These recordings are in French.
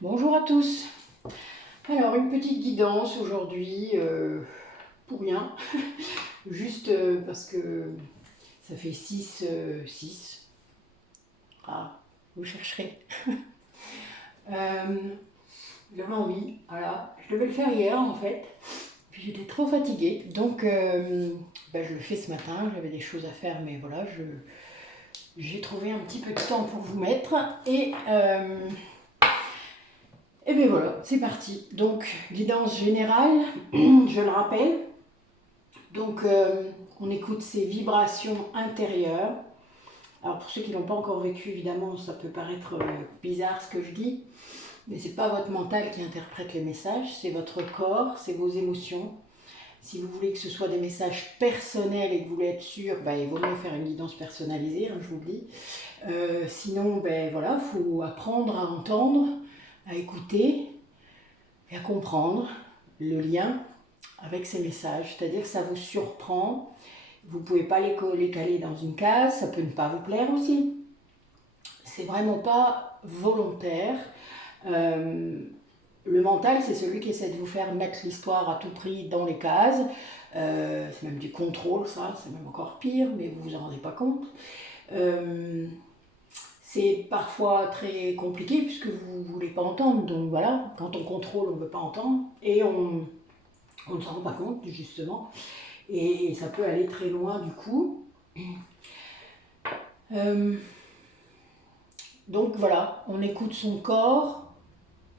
Bonjour à tous. Alors, une petite guidance aujourd'hui, pour rien, juste parce que ça fait 6. Ah, vous chercherez. J'avais envie, voilà. Je devais le faire hier en fait, puis j'étais trop fatiguée, donc je le fais ce matin. J'avais des choses à faire, mais voilà, j'ai trouvé un petit peu de temps pour vous mettre et bien voilà, c'est parti. Donc, guidance générale, je le rappelle. Donc, on écoute ces vibrations intérieures. Alors, pour ceux qui ne l'ont pas encore vécu, évidemment, ça peut paraître bizarre ce que je dis, mais ce n'est pas votre mental qui interprète les messages, c'est votre corps, c'est vos émotions. Si vous voulez que ce soit des messages personnels et que vous voulez être sûr, il vaut mieux faire une guidance personnalisée, je vous le dis. Sinon, voilà, il faut apprendre à entendre, à écouter et à comprendre le lien avec ces messages. C'est-à-dire que ça vous surprend, vous ne pouvez pas les caler dans une case, ça peut ne pas vous plaire aussi. C'est vraiment pas volontaire. Le mental, c'est celui qui essaie de vous faire mettre l'histoire à tout prix dans les cases. C'est même du contrôle, ça, c'est même encore pire, mais vous vous en rendez pas compte. C'est parfois très compliqué puisque vous ne voulez pas entendre. Donc voilà, quand on contrôle, on ne veut pas entendre et on ne s'en rend pas compte justement. Et ça peut aller très loin du coup. Donc voilà, on écoute son corps,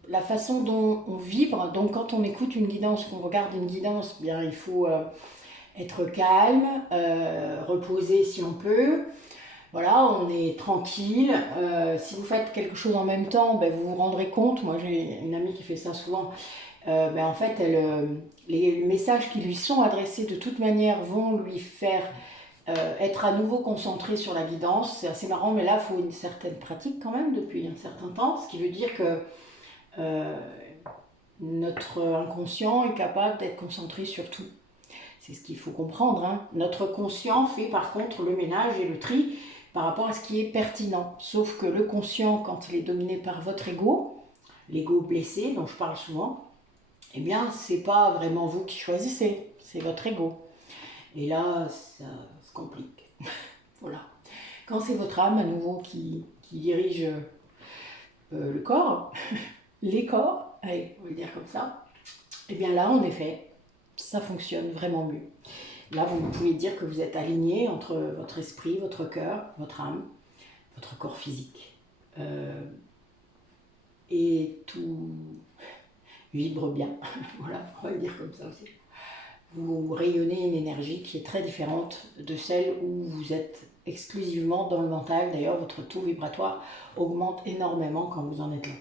la façon dont on vibre. Donc quand on écoute une guidance, qu'on regarde une guidance, bien il faut être calme, reposer si on peut. Voilà, on est tranquille. Si vous faites quelque chose en même temps, vous vous rendrez compte. Moi, j'ai une amie qui fait ça souvent. En fait, les messages qui lui sont adressés de toute manière vont lui faire être à nouveau concentré sur la guidance. C'est assez marrant, mais là, il faut une certaine pratique quand même depuis un certain temps, ce qui veut dire que notre inconscient est capable d'être concentré sur tout. C'est ce qu'il faut comprendre, hein. Notre conscient fait par contre le ménage et le tri par rapport à ce qui est pertinent. Sauf que le conscient, quand il est dominé par votre ego, l'ego blessé dont je parle souvent, eh bien, c'est pas vraiment vous qui choisissez, c'est votre ego. Et là, ça se complique. Voilà. Quand c'est votre âme à nouveau qui dirige le corps, les corps, allez, on va le dire comme ça, et bien là, en effet, ça fonctionne vraiment mieux. Là, vous pouvez dire que vous êtes aligné entre votre esprit, votre cœur, votre âme, votre corps physique. Et tout vibre bien. Voilà, on va le dire comme ça aussi. Vous rayonnez une énergie qui est très différente de celle où vous êtes exclusivement dans le mental. D'ailleurs, votre taux vibratoire augmente énormément quand vous en êtes là.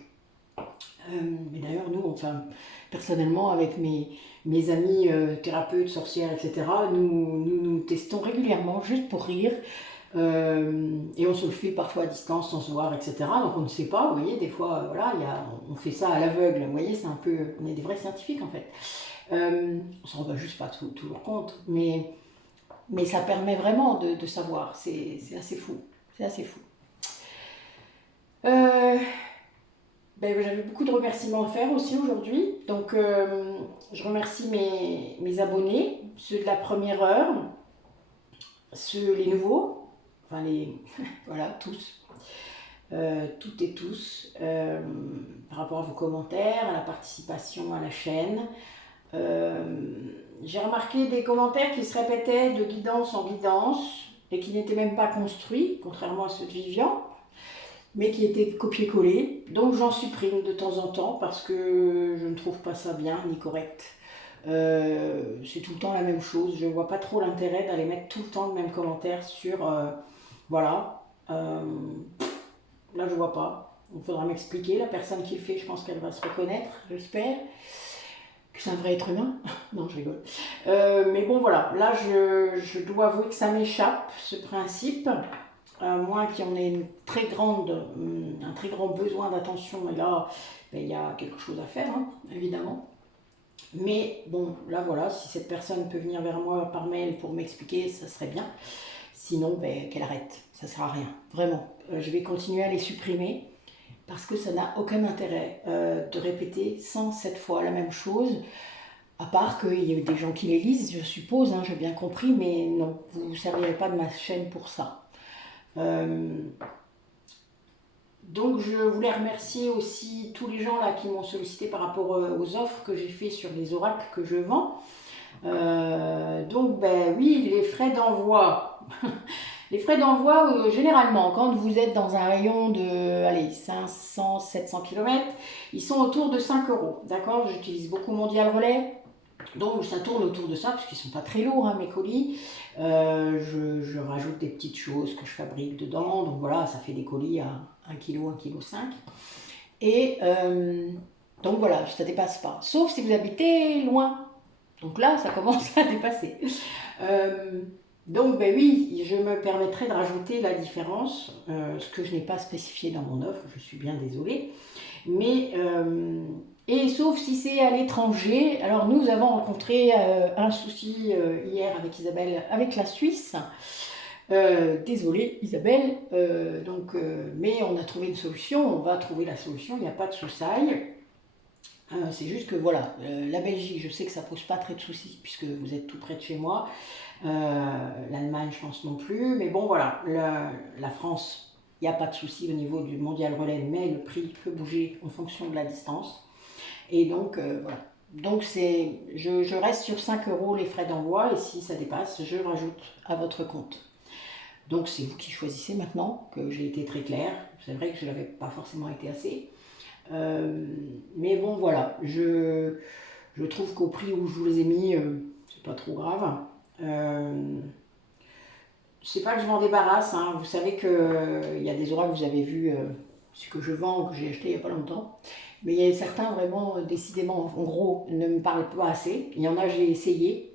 Mais d'ailleurs, nous, enfin, personnellement, avec mes amis thérapeutes, sorcières, etc., nous testons régulièrement juste pour rire. Et on se le fait parfois à distance sans se voir, etc. Donc on ne sait pas, vous voyez, des fois, voilà, on fait ça à l'aveugle. Vous voyez, c'est un peu, on est des vrais scientifiques en fait. On ne s'en rend juste pas toujours compte, mais ça permet vraiment de savoir. C'est assez fou. C'est assez fou. J'avais beaucoup de remerciements à faire aussi aujourd'hui. Donc, je remercie mes abonnés, ceux de la première heure, les nouveaux, enfin voilà, tous, toutes et tous, par rapport à vos commentaires, à la participation à la chaîne. J'ai remarqué des commentaires qui se répétaient de guidance en guidance et qui n'étaient même pas construits, contrairement à ceux de Vivian, mais qui étaient copiés-collés. Donc j'en supprime de temps en temps parce que je ne trouve pas ça bien ni correct. C'est tout le temps la même chose. Je ne vois pas trop l'intérêt d'aller mettre tout le temps le même commentaire sur... voilà. Là, je ne vois pas. Il faudra m'expliquer. La personne qui le fait, je pense qu'elle va se reconnaître, j'espère. Que c'est un vrai être humain. Non, je rigole. Mais bon, voilà. Là, je dois avouer que ça m'échappe, ce principe. Moi qui en ai un très grand besoin d'attention, et là, il y a quelque chose à faire, hein, évidemment. Mais bon, là voilà, si cette personne peut venir vers moi par mail pour m'expliquer, ça serait bien. Sinon, qu'elle arrête, ça ne sert à rien, vraiment. Je vais continuer à les supprimer parce que ça n'a aucun intérêt de répéter 107 fois la même chose, à part qu'il y a des gens qui les lisent, je suppose, hein, j'ai bien compris, mais non, vous ne servirez pas de ma chaîne pour ça. Donc je voulais remercier aussi tous les gens là qui m'ont sollicité par rapport aux offres que j'ai fait sur les oracles que je vends. Donc ben oui, les frais d'envoi. Les frais d'envoi, généralement, quand vous êtes dans un rayon de allez, 500-700 km, ils sont autour de 5 euros. D'accord? J'utilise beaucoup Mondial Relais. Donc ça tourne autour de ça, parce qu'ils ne sont pas très lourds, hein, mes colis. Je rajoute des petites choses que je fabrique dedans. Donc voilà, ça fait des colis à 1 kg, 1,5 kg. Et donc voilà, ça ne dépasse pas. Sauf si vous habitez loin. Donc là, ça commence à dépasser. Donc ben oui, je me permettrai de rajouter la différence, ce que je n'ai pas spécifié dans mon offre, je suis bien désolée. Mais, et sauf si c'est à l'étranger, alors nous avons rencontré un souci hier avec Isabelle, avec la Suisse. Désolée Isabelle, mais on a trouvé une solution, on va trouver la solution, il n'y a pas de soussaille. C'est juste que voilà, la Belgique, je sais que ça pose pas très de soucis puisque vous êtes tout près de chez moi. L'Allemagne, je pense non plus. Mais bon, voilà, la France, il n'y a pas de souci au niveau du Mondial Relais, mais le prix peut bouger en fonction de la distance. Et donc, voilà. Donc, je reste sur 5 euros les frais d'envoi et si ça dépasse, je rajoute à votre compte. Donc, c'est vous qui choisissez maintenant, que j'ai été très claire. C'est vrai que je ne l'avais pas forcément été assez. Mais bon, voilà, je trouve qu'au prix où je vous les ai mis, c'est pas trop grave. C'est pas que je m'en débarrasse, hein. Vous savez qu'il y a des oracles que vous avez vus, ce que je vends, que j'ai acheté il n'y a pas longtemps. Mais il y a certains vraiment, décidément, en gros, ne me parlent pas assez. Il y en a, j'ai essayé,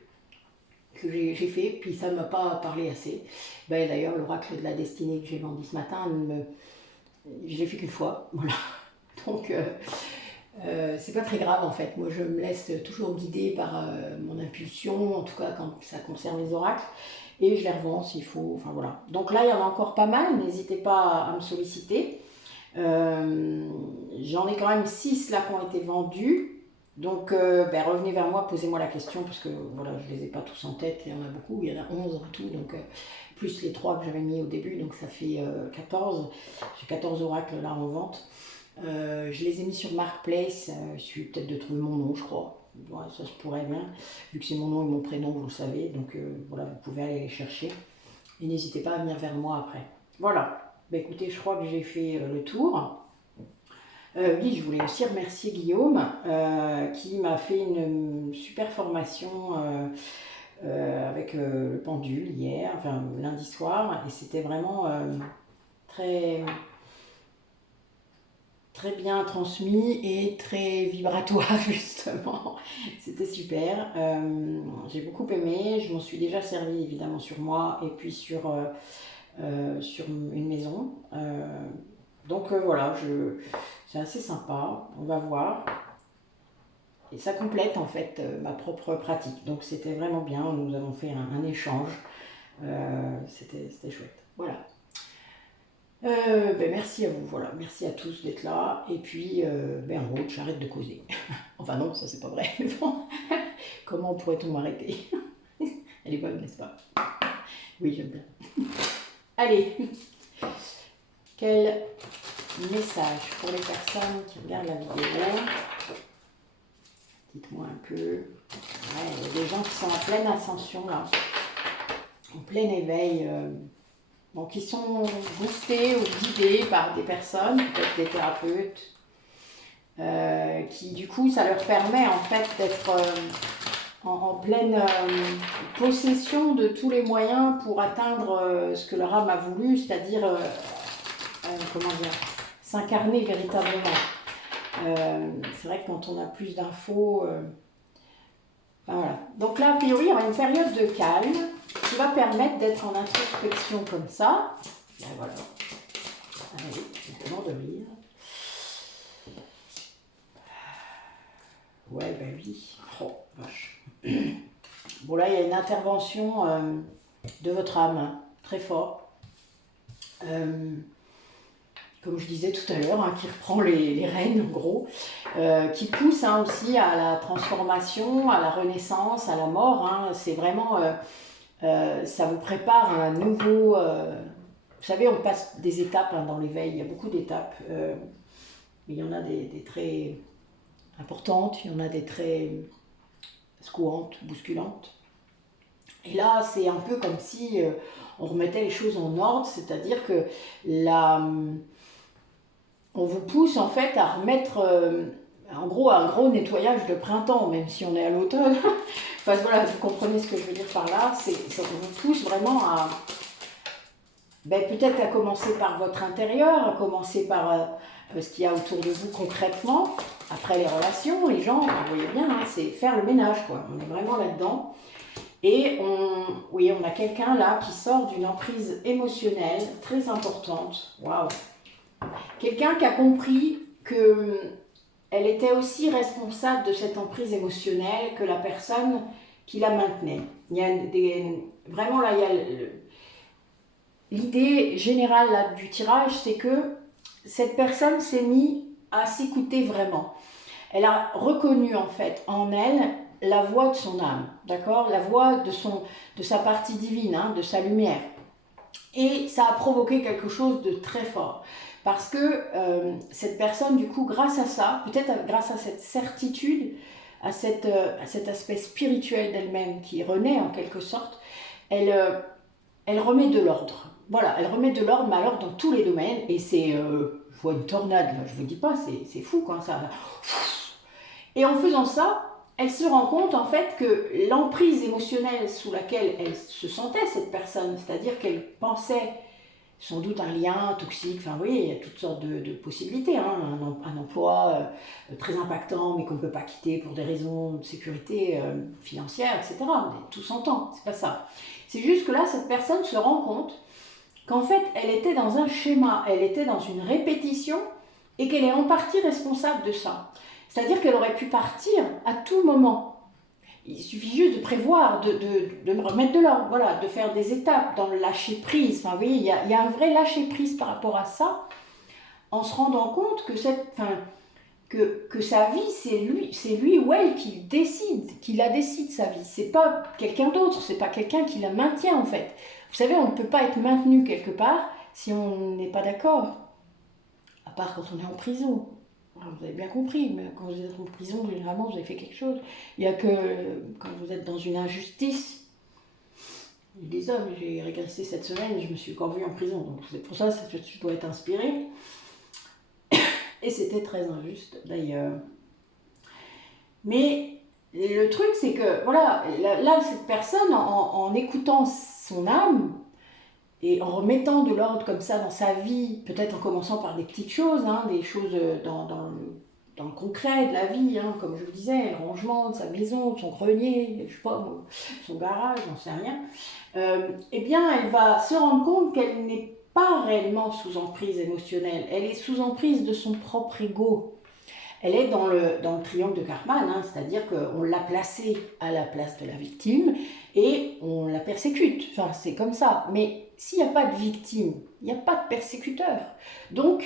que j'ai fait, puis ça ne m'a pas parlé assez. Ben, d'ailleurs, l'oracle de la destinée que j'ai vendu ce matin, je l'ai fait qu'une fois, voilà. Donc, c'est pas très grave en fait. Moi, je me laisse toujours guider par mon impulsion, en tout cas quand ça concerne les oracles, et je les revends s'il faut. Enfin voilà. Donc là, il y en a encore pas mal. N'hésitez pas à me solliciter. J'en ai quand même 6 là qui ont été vendus. Donc, revenez vers moi, posez-moi la question, parce que voilà, je les ai pas tous en tête, il y en a beaucoup, il y en a 11 en tout, donc plus les 3 que j'avais mis au début, donc ça fait 14. J'ai 14 oracles là en vente. Je les ai mis sur Marketplace, il suffit peut-être de trouver mon nom, je crois. Ouais, ça se pourrait bien, vu que c'est mon nom et mon prénom, vous le savez, donc voilà, vous pouvez aller les chercher. Et n'hésitez pas à venir vers moi après. Voilà, écoutez, je crois que j'ai fait le tour. Oui, je voulais aussi remercier Guillaume qui m'a fait une super formation avec le pendule hier, enfin lundi soir, et c'était vraiment très, très bien transmis et très vibratoire justement. C'était super. J'ai beaucoup aimé, je m'en suis déjà servi évidemment sur moi et puis sur une maison. Donc voilà, c'est assez sympa, on va voir. Et ça complète en fait ma propre pratique. Donc c'était vraiment bien, nous avons fait un échange. C'était chouette. Voilà. Merci à vous, voilà. Merci à tous d'être là. Et puis, en route, j'arrête de causer. Enfin non, ça c'est pas vrai. Mais bon, comment pourrait-on m'arrêter? Elle est bonne, n'est-ce pas? Oui, j'aime bien. Allez, quel message pour les personnes qui regardent la vidéo? Dites-moi un peu. Ouais, il y a des gens qui sont en pleine ascension là, en plein éveil, qui sont boostés ou guidés par des personnes, peut-être des thérapeutes, qui du coup ça leur permet en fait d'être en pleine possession de tous les moyens pour atteindre ce que leur âme a voulu, c'est-à-dire s'incarner véritablement. C'est vrai que quand on a plus d'infos, voilà. Donc là, a priori, il y aura une période de calme qui va permettre d'être en introspection comme ça. Ben voilà. Allez, je vais m'endormir. Ouais, ben oui. Oh, vache. Bon, là, il y a une intervention de votre âme, hein, très fort. comme je disais tout à l'heure, hein, qui reprend les rênes en gros, qui pousse hein, aussi à la transformation, à la renaissance, à la mort. Hein. C'est vraiment, ça vous prépare à un nouveau... vous savez, on passe des étapes hein, dans l'éveil, il y a beaucoup d'étapes. Il y en a des très importantes, il y en a des très secouantes, bousculantes. Et là, c'est un peu comme si on remettait les choses en ordre, c'est-à-dire que on vous pousse en fait à remettre, en gros, un gros nettoyage de printemps, même si on est à l'automne. Enfin voilà, vous comprenez ce que je veux dire par là, ça vous pousse vraiment à, peut-être à commencer par votre intérieur, à commencer par ce qu'il y a autour de vous concrètement, après les relations, les gens, vous voyez bien, hein, c'est faire le ménage, quoi. On est vraiment là-dedans. Et on a quelqu'un là qui sort d'une emprise émotionnelle très importante. Waouh! Quelqu'un qui a compris qu'elle était aussi responsable de cette emprise émotionnelle que la personne qui la maintenait. Il y a vraiment là, il y a l'idée générale là, du tirage, c'est que cette personne s'est mise à s'écouter vraiment. Elle a reconnu en fait en elle la voix de son âme, d'accord, la voix de sa partie divine, hein, de sa lumière. Et ça a provoqué quelque chose de très fort. Parce que cette personne, du coup, grâce à ça, peut-être grâce à cette certitude, à cet aspect spirituel d'elle-même qui renaît en quelque sorte, elle remet de l'ordre. Voilà, elle remet de l'ordre, mais alors dans tous les domaines. Et c'est, je vois une tornade, là, je vous dis pas, c'est fou, quoi, ça. Et en faisant ça, elle se rend compte en fait que l'emprise émotionnelle sous laquelle elle se sentait, cette personne, c'est-à-dire qu'elle pensait sans doute un lien toxique, enfin oui, il y a toutes sortes de possibilités, hein, un emploi très impactant mais qu'on ne peut pas quitter pour des raisons de sécurité financière, etc. Mais tout s'entend, c'est pas ça. C'est juste que là, cette personne se rend compte qu'en fait, elle était dans un schéma, elle était dans une répétition et qu'elle est en partie responsable de ça. C'est-à-dire qu'elle aurait pu partir à tout moment. Il suffit juste de prévoir, de remettre de l'ordre, voilà, de faire des étapes dans le lâcher prise. Enfin, vous voyez, il y a un vrai lâcher prise par rapport à ça, en se rendant compte que sa vie, c'est lui ou elle qui décide, qui la décide sa vie. C'est pas quelqu'un d'autre, c'est pas quelqu'un qui la maintient en fait. Vous savez, on ne peut pas être maintenu quelque part si on n'est pas d'accord, à part quand on est en prison. Vous avez bien compris, mais quand vous êtes en prison, généralement, vous avez fait quelque chose. Il n'y a que quand vous êtes dans une injustice. Les hommes, j'ai régressé cette semaine, je me suis encore vue en prison. Donc c'est pour ça que je dois être inspirée. Et c'était très injuste, d'ailleurs. Mais le truc, c'est que, voilà, là cette personne, en écoutant son âme, et en remettant de l'ordre comme ça dans sa vie, peut-être en commençant par des petites choses, hein, des choses dans le concret de la vie, hein, comme je vous disais, le rangement de sa maison, de son grenier, je sais pas, son garage, j'en sais rien, eh bien elle va se rendre compte qu'elle n'est pas réellement sous emprise émotionnelle, elle est sous emprise de son propre ego. Elle est dans le triangle de Karman, hein, c'est-à-dire qu'on l'a placée à la place de la victime et on la persécute. Enfin, c'est comme ça. Mais s'il n'y a pas de victime, il n'y a pas de persécuteur. Donc,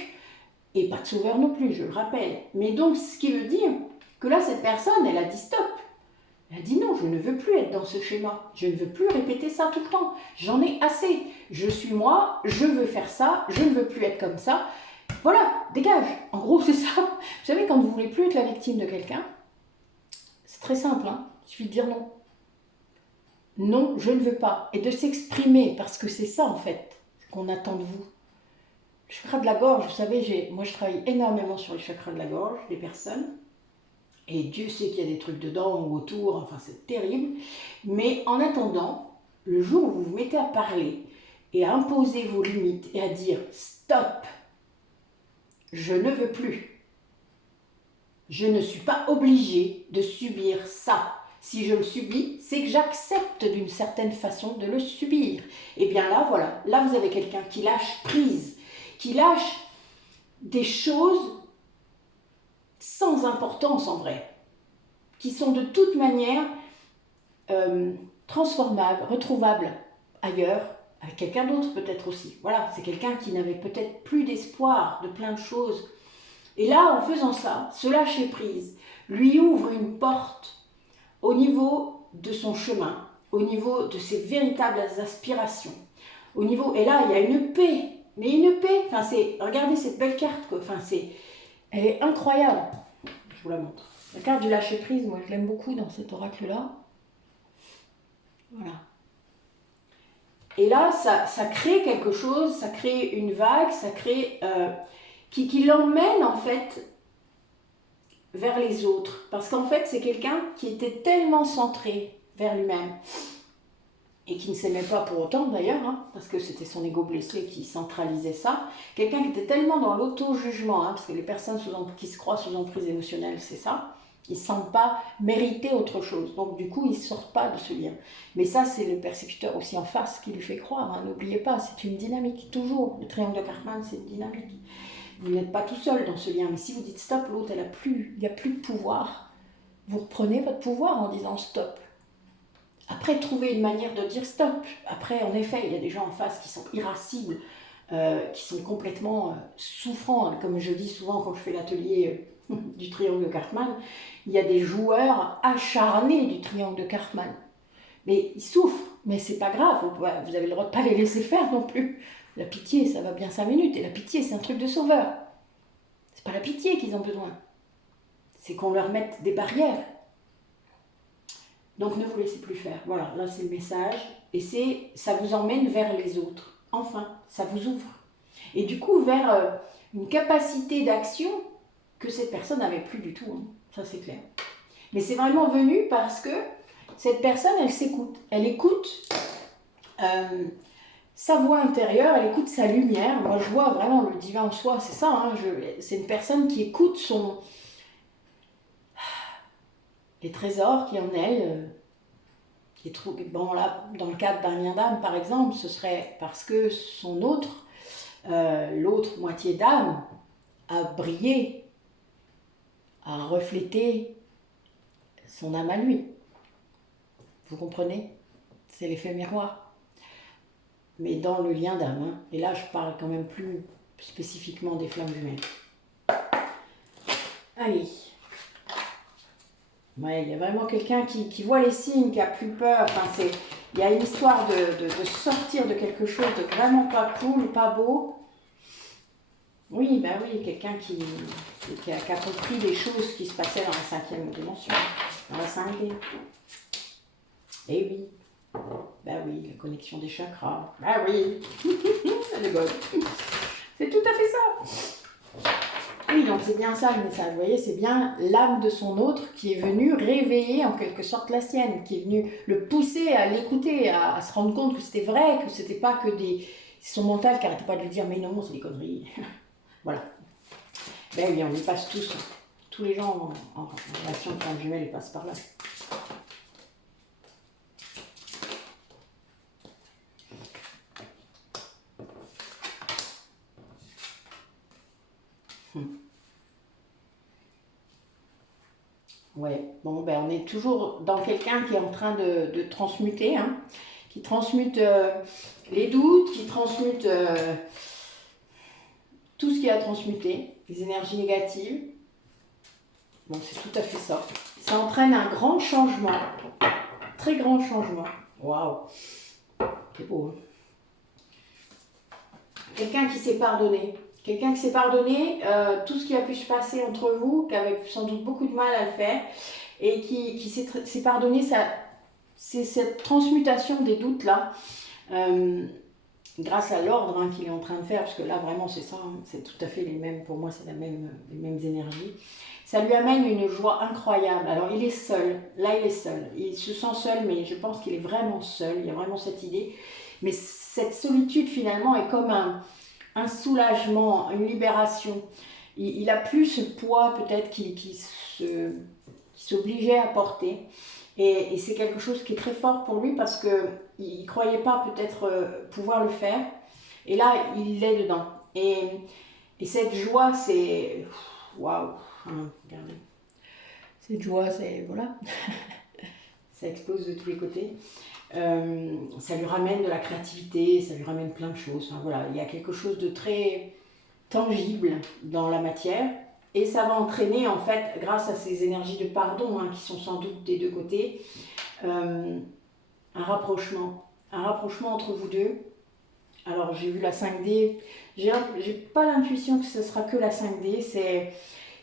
et pas de sauveur non plus, je le rappelle. Mais donc, ce qui veut dire que là, cette personne, elle a dit stop. Elle a dit non, je ne veux plus être dans ce schéma. Je ne veux plus répéter ça tout le temps. J'en ai assez. Je suis moi, je veux faire ça, je ne veux plus être comme ça. Voilà, dégage. En gros, c'est ça. Vous savez, quand vous ne voulez plus être la victime de quelqu'un, c'est très simple, hein. Il suffit de dire non. Non, je ne veux pas. Et de s'exprimer, parce que c'est ça, en fait, qu'on attend de vous. Le chakra de la gorge, vous savez, moi je travaille énormément sur le chakra de la gorge des personnes. Et Dieu sait qu'il y a des trucs dedans ou autour, enfin c'est terrible. Mais en attendant, le jour où vous vous mettez à parler et à imposer vos limites et à dire stop, je ne veux plus. Je ne suis pas obligée de subir ça. Si je le subis, c'est que j'accepte d'une certaine façon de le subir. Et bien là, voilà, là vous avez quelqu'un qui lâche prise, qui lâche des choses sans importance en vrai, qui sont de toute manière transformables, retrouvables ailleurs, avec quelqu'un d'autre peut-être aussi. Voilà, c'est quelqu'un qui n'avait peut-être plus d'espoir de plein de choses. Et là, en faisant ça, ce lâcher-prise lui ouvre une porte au niveau de son chemin, au niveau de ses véritables aspirations. Au niveau, et là, il y a une paix. Mais une paix, enfin, regardez cette belle carte, quoi. Enfin, elle est incroyable. Je vous la montre. La carte du lâcher-prise, moi, je l'aime beaucoup dans cet oracle-là. Voilà. Et là, ça crée quelque chose, ça crée une vague, ça crée... qui l'emmène, en fait, vers les autres. Parce qu'en fait, c'est quelqu'un qui était tellement centré vers lui-même et qui ne s'aimait pas pour autant d'ailleurs, hein, parce que c'était son ego blessé qui centralisait ça. Quelqu'un qui était tellement dans l'auto-jugement, hein, parce que les personnes qui se croient sous emprise émotionnelle, c'est ça. Ils ne sentent pas mériter autre chose. Donc du coup, ils ne sortent pas de ce lien. Mais ça, c'est le persécuteur aussi en face qui lui fait croire. Hein. N'oubliez pas, c'est une dynamique, toujours. Le triangle de Karpman, c'est une dynamique. Vous n'êtes pas tout seul dans ce lien. Mais si vous dites stop, l'autre, il n'y a plus de pouvoir. Vous reprenez votre pouvoir en disant stop. Après, trouver une manière de dire stop. Après, en effet, il y a des gens en face qui sont irascibles, qui sont complètement souffrants. Comme je dis souvent quand je fais l'atelier du triangle de Karpman, il y a des joueurs acharnés du triangle de Karpman. Mais ils souffrent, mais c'est pas grave, vous avez le droit de pas les laisser faire non plus. La pitié, ça va bien 5 minutes, et la pitié, c'est un truc de sauveur. C'est pas la pitié qu'ils ont besoin, c'est qu'on leur mette des barrières. Donc ne vous laissez plus faire. Voilà, là c'est le message. Et ça vous emmène vers les autres. Enfin, ça vous ouvre. Et du coup, vers une capacité d'action que cette personne n'avait plus du tout. Hein. Ça c'est clair. Mais c'est vraiment venu parce que cette personne, elle s'écoute. Elle écoute sa voix intérieure, elle écoute sa lumière. Moi je vois vraiment le divin en soi, c'est ça. Hein, c'est une personne qui écoute les trésors qui en elle, qui est trop... Bon là, dans le cadre d'un lien d'âme par exemple, ce serait parce que son autre, l'autre moitié d'âme, a brillé, a reflété son âme à lui. Vous comprenez? C'est l'effet miroir. Mais dans le lien d'âme, hein. Et là je parle quand même plus spécifiquement des flammes jumelles. Allez. Ouais, il y a vraiment quelqu'un qui voit les signes, qui a plus peur. Enfin, il y a une histoire de sortir de quelque chose de vraiment pas cool, pas beau. Oui, ben oui, quelqu'un qui a compris les choses qui se passaient dans la 5e dimension, dans la 5D. Et oui, ben oui, la connexion des chakras. Ben oui, elle est bonne. C'est tout à fait ça. Oui, donc c'est bien ça le message, vous voyez, c'est bien l'âme de son autre qui est venue réveiller en quelque sorte la sienne, qui est venue le pousser à l'écouter, à se rendre compte que c'était vrai, que c'était pas que son mental qui n'arrêtait pas de lui dire mais non, c'est des conneries. Voilà. Ben oui, on y passe tous. Tous les gens en relation de femme jumelle, ils passent par là. Ouais, bon, ben on est toujours dans quelqu'un qui est en train de transmuter, hein, qui transmute les doutes, qui transmute tout ce qui a transmuté, les énergies négatives. Bon, c'est tout à fait ça. Ça entraîne un grand changement, très grand changement. Waouh, c'est beau. Hein. Quelqu'un qui s'est pardonné. Quelqu'un qui s'est pardonné tout ce qui a pu se passer entre vous, qui avait sans doute beaucoup de mal à le faire, et qui s'est pardonné, c'est cette transmutation des doutes là, grâce à l'ordre hein, qu'il est en train de faire, parce que là vraiment c'est ça, hein, c'est tout à fait les mêmes, pour moi c'est les mêmes énergies. Ça lui amène une joie incroyable. Alors il est seul, là il est seul, il se sent seul, mais je pense qu'il est vraiment seul, il y a vraiment cette idée. Mais cette solitude finalement est comme un soulagement, une libération. Il n'a plus ce poids peut-être qu'il s'obligeait à porter. Et c'est quelque chose qui est très fort pour lui parce qu'il ne croyait pas peut-être pouvoir le faire. Et là, il l'est dedans. Et cette joie, c'est... Waouh! Regardez. Cette joie, c'est... Voilà. Ça explose de tous les côtés. Ça lui ramène de la créativité, ça lui ramène plein de choses. Enfin, voilà, il y a quelque chose de très tangible dans la matière. Et ça va entraîner, en fait, grâce à ces énergies de pardon, hein, qui sont sans doute des deux côtés, un rapprochement. Un rapprochement entre vous deux. Alors, j'ai vu la 5D. J'ai pas l'intuition que ce sera que la 5D. C'est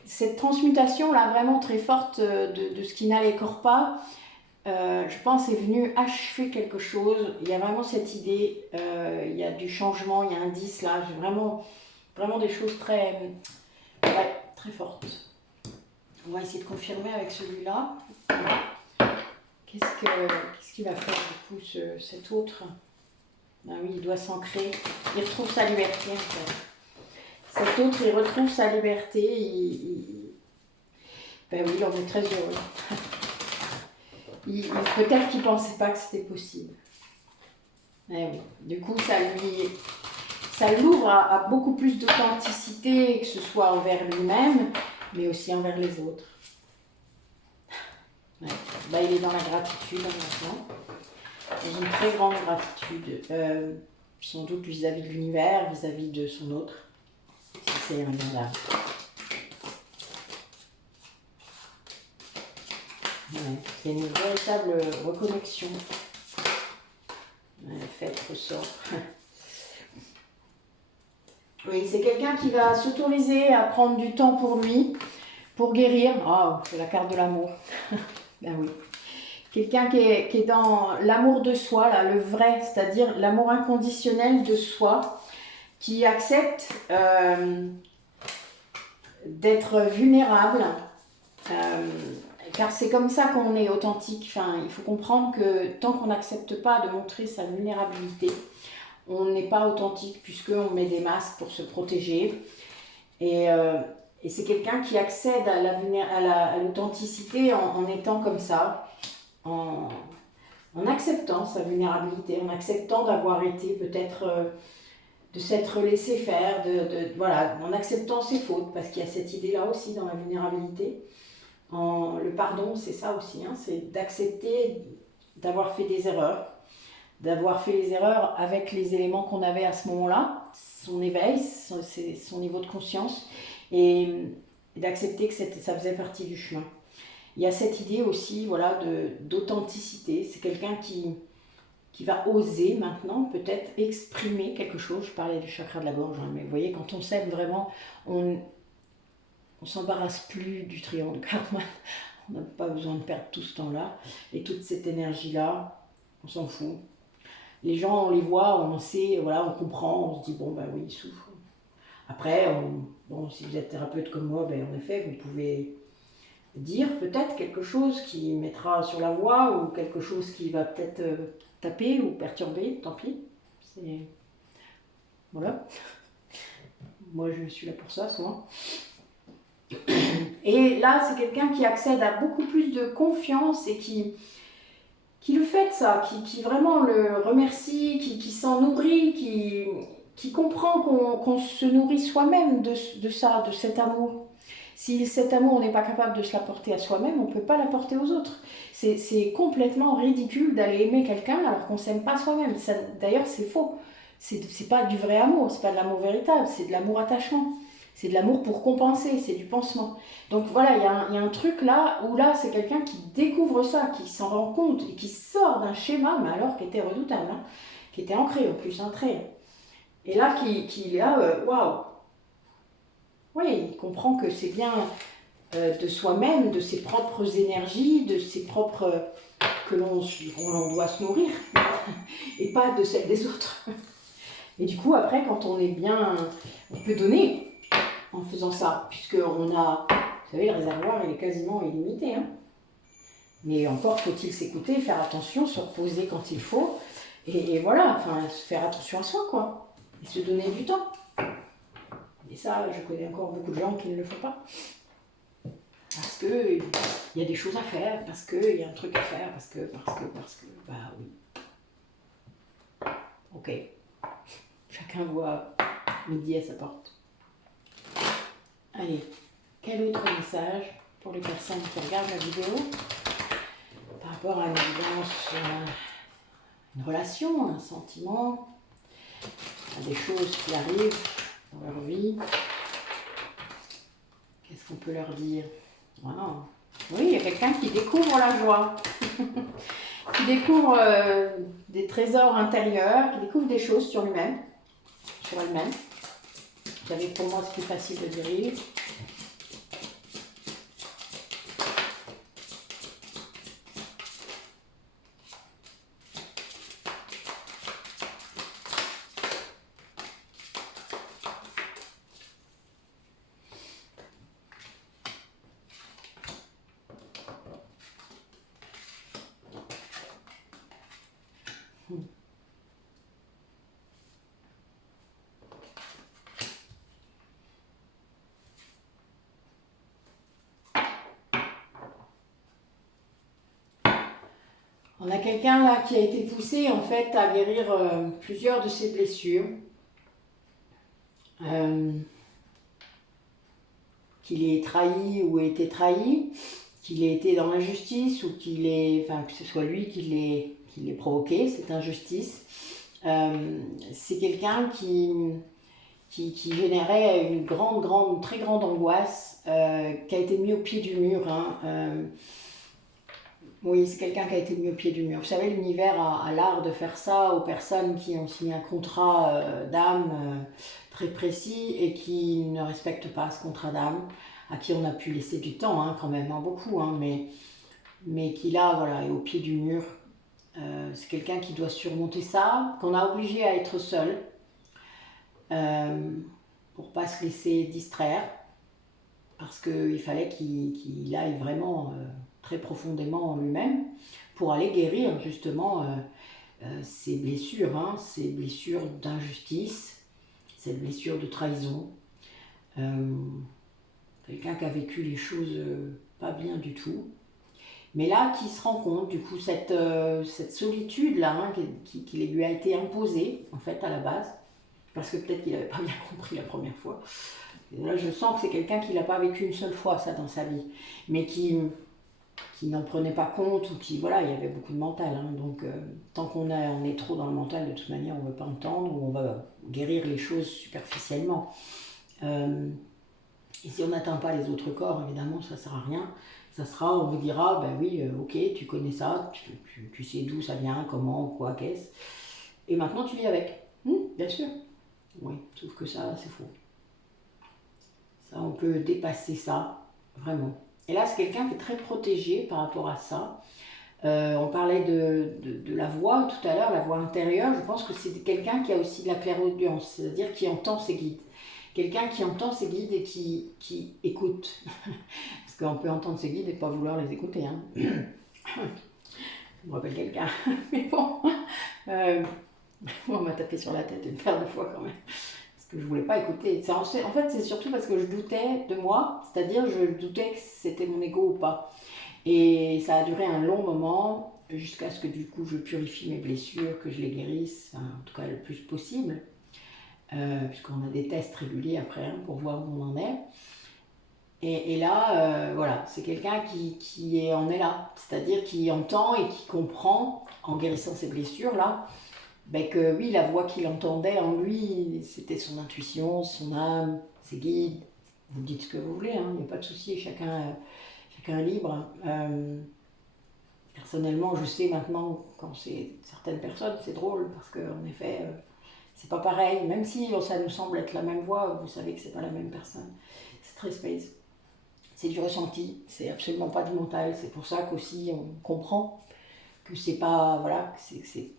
cette transmutation-là, vraiment très forte de ce qui n'allait pas. Je pense est venu achever quelque chose. Il y a vraiment cette idée, il y a du changement, il y a un 10 là. J'ai vraiment des choses très, ouais, très fortes. On va essayer de confirmer avec celui-là. Qu'est-ce qu'il va faire du coup cet autre? Ah oui, il doit s'ancrer. Il retrouve sa liberté en fait. Cet autre, il retrouve sa liberté. Ben oui, il en est très heureux. Peut-être qu'il ne pensait pas que c'était possible. Eh oui. Du coup, ça l'ouvre à beaucoup plus d'authenticité, que ce soit envers lui-même, mais aussi envers les autres. Ouais. Bah, il est dans la gratitude maintenant, dans une très grande gratitude, sans doute vis-à-vis de l'univers, vis-à-vis de son autre. C'est un lien là. Ouais, il y a une véritable reconnexion. Le fait ressort. Oui, c'est quelqu'un qui va s'autoriser à prendre du temps pour lui, pour guérir. Ah, c'est la carte de l'amour. Ben oui. Quelqu'un qui est dans l'amour de soi, là, le vrai, c'est-à-dire l'amour inconditionnel de soi, qui accepte d'être vulnérable, car c'est comme ça qu'on est authentique. Enfin, il faut comprendre que tant qu'on n'accepte pas de montrer sa vulnérabilité, on n'est pas authentique puisqu'on met des masques pour se protéger. Et c'est quelqu'un qui accède à l'authenticité en étant comme ça, en acceptant sa vulnérabilité, en acceptant d'avoir été peut-être, de s'être laissé faire, voilà, en acceptant ses fautes, parce qu'il y a cette idée-là aussi dans la vulnérabilité. Le pardon, c'est ça aussi, hein, c'est d'accepter d'avoir fait des erreurs, d'avoir fait les erreurs avec les éléments qu'on avait à ce moment-là, son éveil, son niveau de conscience, et d'accepter que ça faisait partie du chemin. Il y a cette idée aussi, voilà, d'authenticité. C'est quelqu'un qui va oser maintenant peut-être exprimer quelque chose. Je parlais du chakra de la gorge, hein, mais vous voyez, quand on s'aime vraiment, on s'embarrasse plus du triangle karma. On n'a pas besoin de perdre tout ce temps-là. Et toute cette énergie-là, on s'en fout. Les gens, on les voit, on sait, voilà, on comprend, on se dit, bon, ben oui, ils souffrent. Après, bon, si vous êtes thérapeute comme moi, ben, en effet, vous pouvez dire peut-être quelque chose qui mettra sur la voie ou quelque chose qui va peut-être taper ou perturber, tant pis. Voilà. Moi, je suis là pour ça, souvent. Et là, c'est quelqu'un qui accède à beaucoup plus de confiance et qui le fait de ça, qui vraiment le remercie, qui s'en nourrit, qui comprend qu'on se nourrit soi-même de ça, de cet amour. Si cet amour, on n'est pas capable de se l'apporter à soi-même, on ne peut pas l'apporter aux autres. C'est complètement ridicule d'aller aimer quelqu'un alors qu'on ne s'aime pas soi-même. D'ailleurs, c'est faux. C'est pas du vrai amour, c'est pas de l'amour véritable, c'est de l'amour attachement. C'est de l'amour pour compenser, c'est du pansement. Donc voilà, il y a un truc là où là, c'est quelqu'un qui découvre ça, qui s'en rend compte et qui sort d'un schéma, mais alors qui était redoutable, hein, qui était ancré en plus, un trait. Et là, qui est là, waouh! Oui, il comprend que c'est bien de soi-même, de ses propres énergies, de ses propres. Que l'on doit se nourrir, et pas de celles des autres. Et du coup, après, quand on est bien. On peut donner en faisant ça, puisqu'on a. Vous savez, le réservoir, il est quasiment illimité. Hein. Mais encore faut-il s'écouter, faire attention, se reposer quand il faut, et voilà, enfin, faire attention à soi, quoi. Et se donner du temps. Et ça, je connais encore beaucoup de gens qui ne le font pas. Parce qu'il y a des choses à faire, parce qu'il y a un truc à faire, parce que, bah oui. Ok. Chacun voit midi à sa porte. Allez, quel autre message pour les personnes qui regardent la vidéo par rapport à une évidence une relation, un sentiment, à des choses qui arrivent dans leur vie. Qu'est-ce qu'on peut leur dire? Voilà. Oui, il y a quelqu'un qui découvre la joie, qui découvre des trésors intérieurs, qui découvre des choses sur lui-même, sur elle-même. J'avais pour moi c'est plus facile de dire. On a quelqu'un là qui a été poussé en fait à guérir plusieurs de ses blessures. Qu'il ait trahi ou été trahi, qu'il ait été dans l'injustice ou qu'il ait, enfin que ce soit lui qui l'ait provoqué, cette injustice. C'est quelqu'un qui générait une très grande angoisse, qui a été mis au pied du mur. Oui, c'est quelqu'un qui a été mis au pied du mur. Vous savez, l'univers a l'art de faire ça aux personnes qui ont signé un contrat d'âme très précis et qui ne respectent pas ce contrat d'âme, à qui on a pu laisser du temps, quand même, beaucoup, mais qui là, voilà, est au pied du mur. C'est quelqu'un qui doit surmonter ça, qu'on a obligé à être seul pour pas se laisser distraire, parce qu'il fallait qu'il aille vraiment très profondément en lui-même pour aller guérir justement ces blessures d'injustice, ces blessures de trahison. Quelqu'un qui a vécu les choses pas bien du tout, mais là qui se rend compte du coup cette solitude là qui lui a été imposée en fait à la base, parce que peut-être qu'il n'avait pas bien compris la première fois. Et là je sens que c'est quelqu'un qui l'a pas vécu une seule fois ça dans sa vie, mais qui n'en prenait pas compte, ou qui, voilà, il y avait beaucoup de mental. Donc, tant qu'on est trop dans le mental, de toute manière, on ne veut pas entendre, ou on va guérir les choses superficiellement. Et si on n'atteint pas les autres corps, évidemment, ça ne sert à rien. Ça sera, on vous dira, ben oui, ok, tu connais ça, tu sais d'où ça vient, comment, quoi, qu'est-ce. Et maintenant, tu vis avec. Bien sûr. Oui, sauf que ça, c'est faux. Ça, on peut dépasser ça, vraiment. Et là, c'est quelqu'un qui est très protégé par rapport à ça. On parlait de la voix tout à l'heure, la voix intérieure. Je pense que c'est quelqu'un qui a aussi de la clairaudience, c'est-à-dire qui entend ses guides. Quelqu'un qui entend ses guides et qui écoute. Parce qu'on peut entendre ses guides et pas vouloir les écouter. Je me rappelle quelqu'un. Mais bon, on m'a tapé sur la tête une paire de fois quand même. Que je voulais pas écouter. En fait, c'est surtout parce que je doutais de moi, c'est-à-dire je doutais que c'était mon ego ou pas. Et ça a duré un long moment, jusqu'à ce que du coup je purifie mes blessures, que je les guérisse, en tout cas le plus possible, puisqu'on a des tests réguliers après pour voir où on en est. Et là, voilà, c'est quelqu'un qui en est là, c'est-à-dire qui entend et qui comprend, en guérissant ses blessures là, que oui, la voix qu'il entendait en lui, c'était son intuition, son âme, ses guides. Vous dites ce que vous voulez, il n'y a pas de souci, chacun est libre. Personnellement, je sais maintenant, quand c'est certaines personnes, c'est drôle, parce qu'en effet, c'est pas pareil. Même si ça nous semble être la même voix, vous savez que c'est pas la même personne. C'est très space. C'est du ressenti, c'est absolument pas du mental. C'est pour ça qu'aussi on comprend que c'est pas, voilà,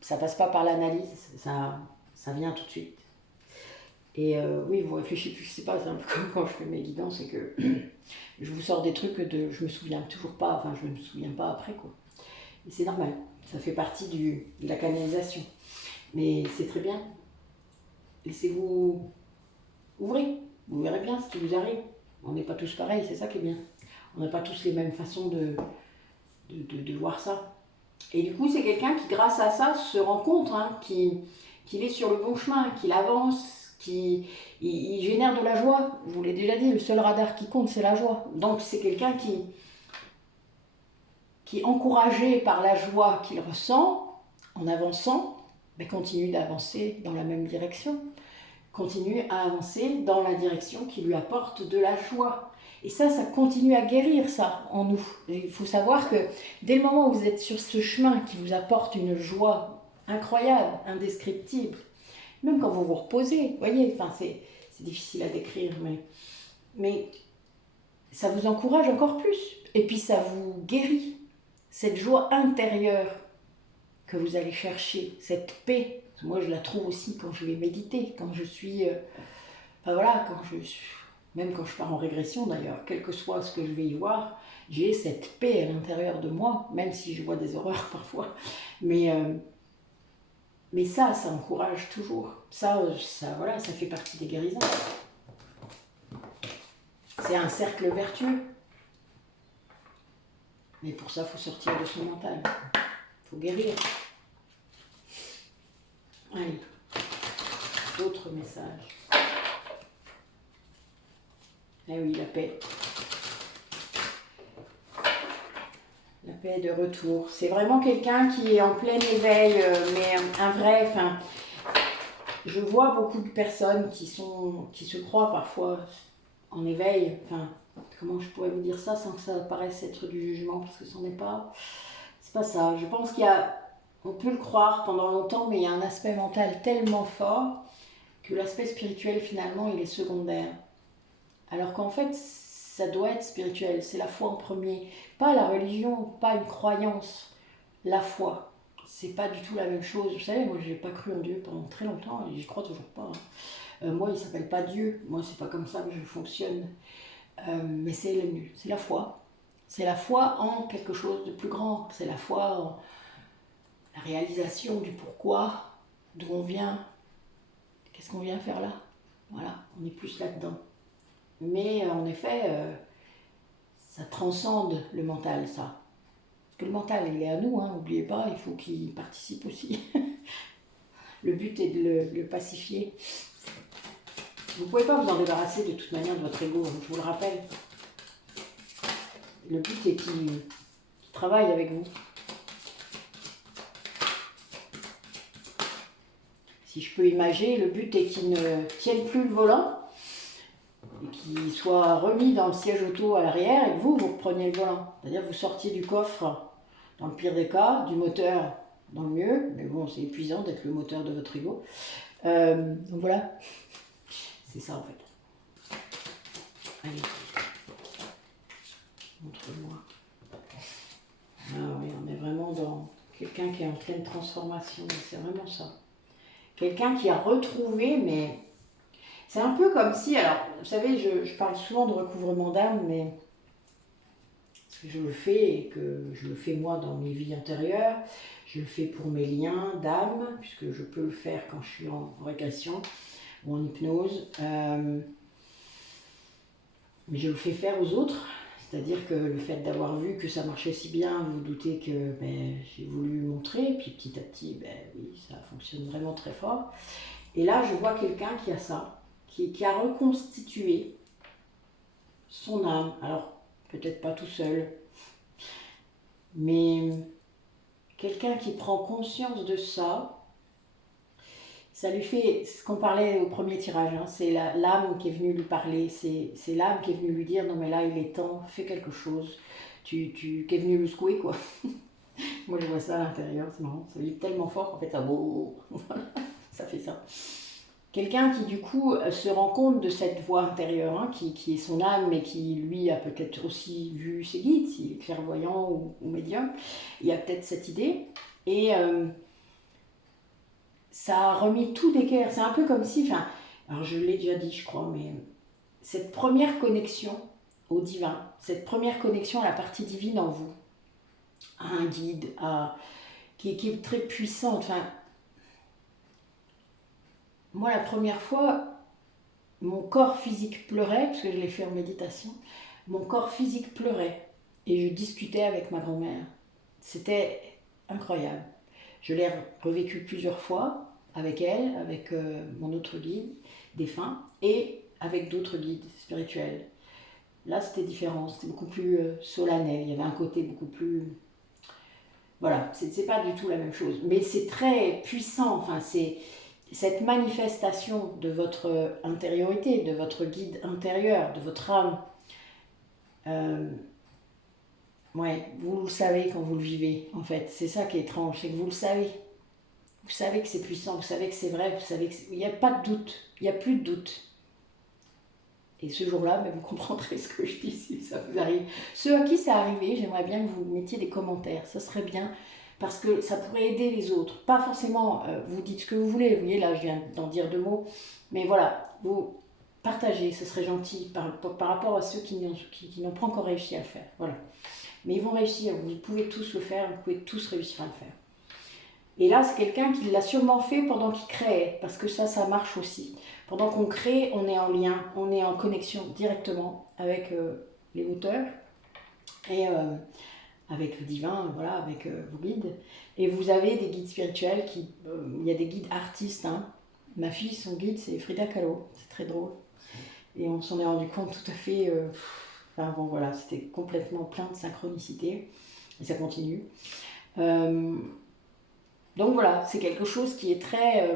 ça passe pas par l'analyse, ça vient tout de suite. Et oui, vous réfléchissez, je sais pas, c'est un peu comme quand je fais mes guidances, c'est que je vous sors des trucs je me souviens toujours pas, enfin je me souviens pas après quoi. Et c'est normal, ça fait partie de la canalisation. Mais c'est très bien. Laissez-vous ouvrir, vous verrez bien ce qui vous arrive. On n'est pas tous pareils, c'est ça qui est bien. On n'a pas tous les mêmes façons de voir ça. Et du coup, c'est quelqu'un qui, grâce à ça, se rend compte qu'il est sur le bon chemin, qu'il avance, qu'il génère de la joie. Je vous l'ai déjà dit, le seul radar qui compte, c'est la joie. Donc, c'est quelqu'un qui, encouragé par la joie qu'il ressent, en avançant, ben, continue d'avancer dans la même direction. Continue à avancer dans la direction qui lui apporte de la joie. Et ça continue à guérir ça en nous. Et il faut savoir que dès le moment où vous êtes sur ce chemin qui vous apporte une joie incroyable, indescriptible, même quand vous vous reposez, vous voyez, enfin c'est difficile à décrire, mais ça vous encourage encore plus. Et puis ça vous guérit. Cette joie intérieure que vous allez chercher, cette paix. Moi, je la trouve aussi quand je vais méditer, quand je suis... enfin voilà, même quand je pars en régression d'ailleurs, quel que soit ce que je vais y voir, j'ai cette paix à l'intérieur de moi, même si je vois des horreurs parfois. Mais ça encourage toujours. Voilà, ça fait partie des guérisons. C'est un cercle vertueux. Mais pour ça, il faut sortir de son mental. Il faut guérir. Allez, d'autres messages. Eh oui, la paix. La paix de retour. C'est vraiment quelqu'un qui est en plein éveil, mais un vrai... Enfin, je vois beaucoup de personnes qui se croient parfois en éveil. Enfin, comment je pourrais vous dire ça sans que ça paraisse être du jugement, parce que c'en est pas. C'est pas ça. Je pense on peut le croire pendant longtemps, mais il y a un aspect mental tellement fort que l'aspect spirituel, finalement, il est secondaire. Alors qu'en fait, ça doit être spirituel, c'est la foi en premier. Pas la religion, pas une croyance, la foi. C'est pas du tout la même chose. Vous savez, moi, j'ai pas cru en Dieu pendant très longtemps et j'y crois toujours pas. Moi, il s'appelle pas Dieu. Moi, c'est pas comme ça que je fonctionne. Mais c'est la foi. C'est la foi en quelque chose de plus grand. C'est la foi en la réalisation du pourquoi, d'où on vient, qu'est-ce qu'on vient faire là. Voilà, on est plus là-dedans. Mais en effet, ça transcende le mental, ça. Parce que le mental, il est à nous, n'oubliez pas, il faut qu'il participe aussi. Le but est de le pacifier. Vous ne pouvez pas vous en débarrasser de toute manière de votre ego, je vous le rappelle. Le but est qu'il travaille avec vous. Si je peux imaginer, le but est qu'il ne tienne plus le volant et qu'il soit remis dans le siège auto à l'arrière et que vous repreniez le volant. C'est-à-dire que vous sortiez du coffre, dans le pire des cas, du moteur dans le mieux, mais bon, c'est épuisant d'être le moteur de votre ego. Donc voilà, c'est ça en fait. Allez, montre-moi. Ah oui, on est vraiment dans quelqu'un qui est en pleine transformation, c'est vraiment ça. Quelqu'un qui a retrouvé, mais c'est un peu comme si, alors, vous savez, je parle souvent de recouvrement d'âme, mais parce que je le fais et que je le fais moi dans mes vies antérieures, je le fais pour mes liens d'âme, puisque je peux le faire quand je suis en régression ou en hypnose, mais je le fais faire aux autres. C'est-à-dire que le fait d'avoir vu que ça marchait si bien, vous doutez que j'ai voulu montrer, puis petit à petit, oui, ça fonctionne vraiment très fort. Et là, je vois quelqu'un qui a ça, qui a reconstitué son âme. Alors, peut-être pas tout seul, mais quelqu'un qui prend conscience de ça, ça lui fait, c'est ce qu'on parlait au premier tirage, c'est l'âme qui est venue lui parler, c'est l'âme qui est venue lui dire non mais là il est temps, fais quelque chose, qui est venu le secouer quoi. Moi je vois ça à l'intérieur, c'est marrant, ça vibre tellement fort qu'en fait ça, ça fait ça. Quelqu'un qui du coup se rend compte de cette voix intérieure, qui est son âme, mais qui lui a peut-être aussi vu ses guides, s'il est clairvoyant ou médium, il y a peut-être cette idée, et ça a remis tout d'équerre. C'est un peu comme si, alors je l'ai déjà dit je crois, mais cette première connexion au divin, cette première connexion à la partie divine en vous, à un guide, qui est très puissante. Moi la première fois, mon corps physique pleurait, parce que je l'ai fait en méditation, mon corps physique pleurait, et je discutais avec ma grand-mère. C'était incroyable. Je l'ai revécu plusieurs fois, avec elle, avec mon autre guide, défunt, et avec d'autres guides spirituels. Là, c'était différent, c'était beaucoup plus solennel, il y avait un côté beaucoup plus Voilà, c'est pas du tout la même chose. Mais c'est très puissant, enfin, c'est cette manifestation de votre intériorité, de votre guide intérieur, de votre âme. Euh, ouais, vous le savez quand vous le vivez, en fait. C'est ça qui est étrange, c'est que vous le savez. Vous savez que c'est puissant, vous savez que c'est vrai, vous savez qu'il n'y a pas de doute, il n'y a plus de doute. Et ce jour-là, vous comprendrez ce que je dis si ça vous arrive. Ceux à qui c'est arrivé, j'aimerais bien que vous mettiez des commentaires, ça serait bien, parce que ça pourrait aider les autres. Pas forcément, vous dites ce que vous voulez, vous voyez, là je viens d'en dire 2 mots, mais voilà, vous partagez, ce serait gentil par rapport à ceux qui n'ont pas encore réussi à le faire. Voilà. Mais ils vont réussir, vous pouvez tous le faire, vous pouvez tous réussir à le faire. Et là, c'est quelqu'un qui l'a sûrement fait pendant qu'il créait, parce que ça marche aussi. Pendant qu'on crée, on est en lien, on est en connexion directement avec les auteurs et avec le divin, voilà, avec vos guides. Et vous avez des guides spirituels, il y a des guides artistes. Hein. Ma fille, son guide, c'est Frida Kahlo, c'est très drôle. Et on s'en est rendu compte tout à fait. Enfin bon, voilà, c'était complètement plein de synchronicité. Et ça continue. Donc voilà, c'est quelque chose qui est très...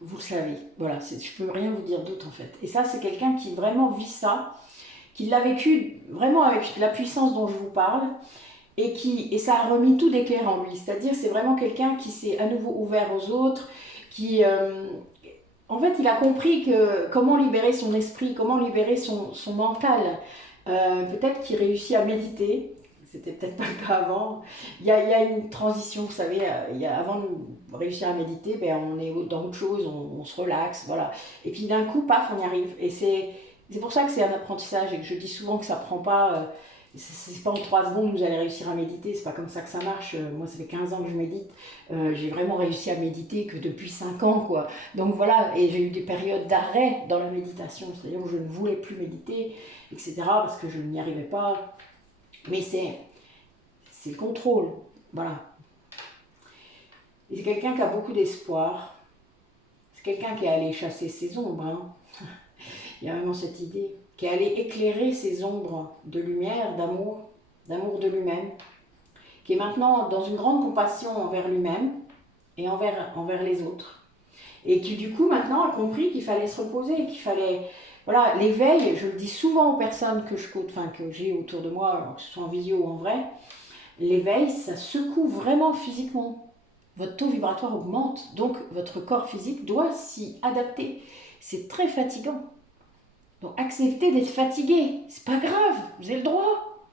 vous le savez, voilà, je ne peux rien vous dire d'autre en fait. Et ça, c'est quelqu'un qui vraiment vit ça, qui l'a vécu vraiment avec la puissance dont je vous parle, et ça a remis tout d'éclair en lui. C'est-à-dire, c'est vraiment quelqu'un qui s'est à nouveau ouvert aux autres, qui... en fait, il a compris comment libérer son esprit, comment libérer son mental. Peut-être qu'il réussit à méditer. C'était peut-être pas le cas avant. Il y a une transition, vous savez, avant de réussir à méditer, on est dans autre chose, on se relaxe, voilà. Et puis d'un coup, paf, on y arrive. Et c'est pour ça que c'est un apprentissage et que je dis souvent que ça prend pas... c'est pas en 3 secondes que vous allez réussir à méditer, c'est pas comme ça que ça marche. Moi, ça fait 15 ans que je médite. J'ai vraiment réussi à méditer que depuis 5 ans, quoi. Donc voilà, et j'ai eu des périodes d'arrêt dans la méditation, c'est-à-dire que je ne voulais plus méditer, etc., parce que je n'y arrivais pas. Mais c'est le contrôle, voilà. Et c'est quelqu'un qui a beaucoup d'espoir. C'est quelqu'un qui est allé chasser ses ombres. Hein. Il y a vraiment cette idée. Qui est allé éclairer ses ombres de lumière, d'amour de lui-même. Qui est maintenant dans une grande compassion envers lui-même et envers les autres. Et qui du coup maintenant a compris qu'il fallait se reposer, qu'il fallait... Voilà, l'éveil, je le dis souvent aux personnes que que j'ai autour de moi, que ce soit en visio ou en vrai, l'éveil, ça secoue vraiment physiquement. Votre taux vibratoire augmente, donc votre corps physique doit s'y adapter. C'est très fatigant. Donc acceptez d'être fatigué, c'est pas grave, vous avez le droit.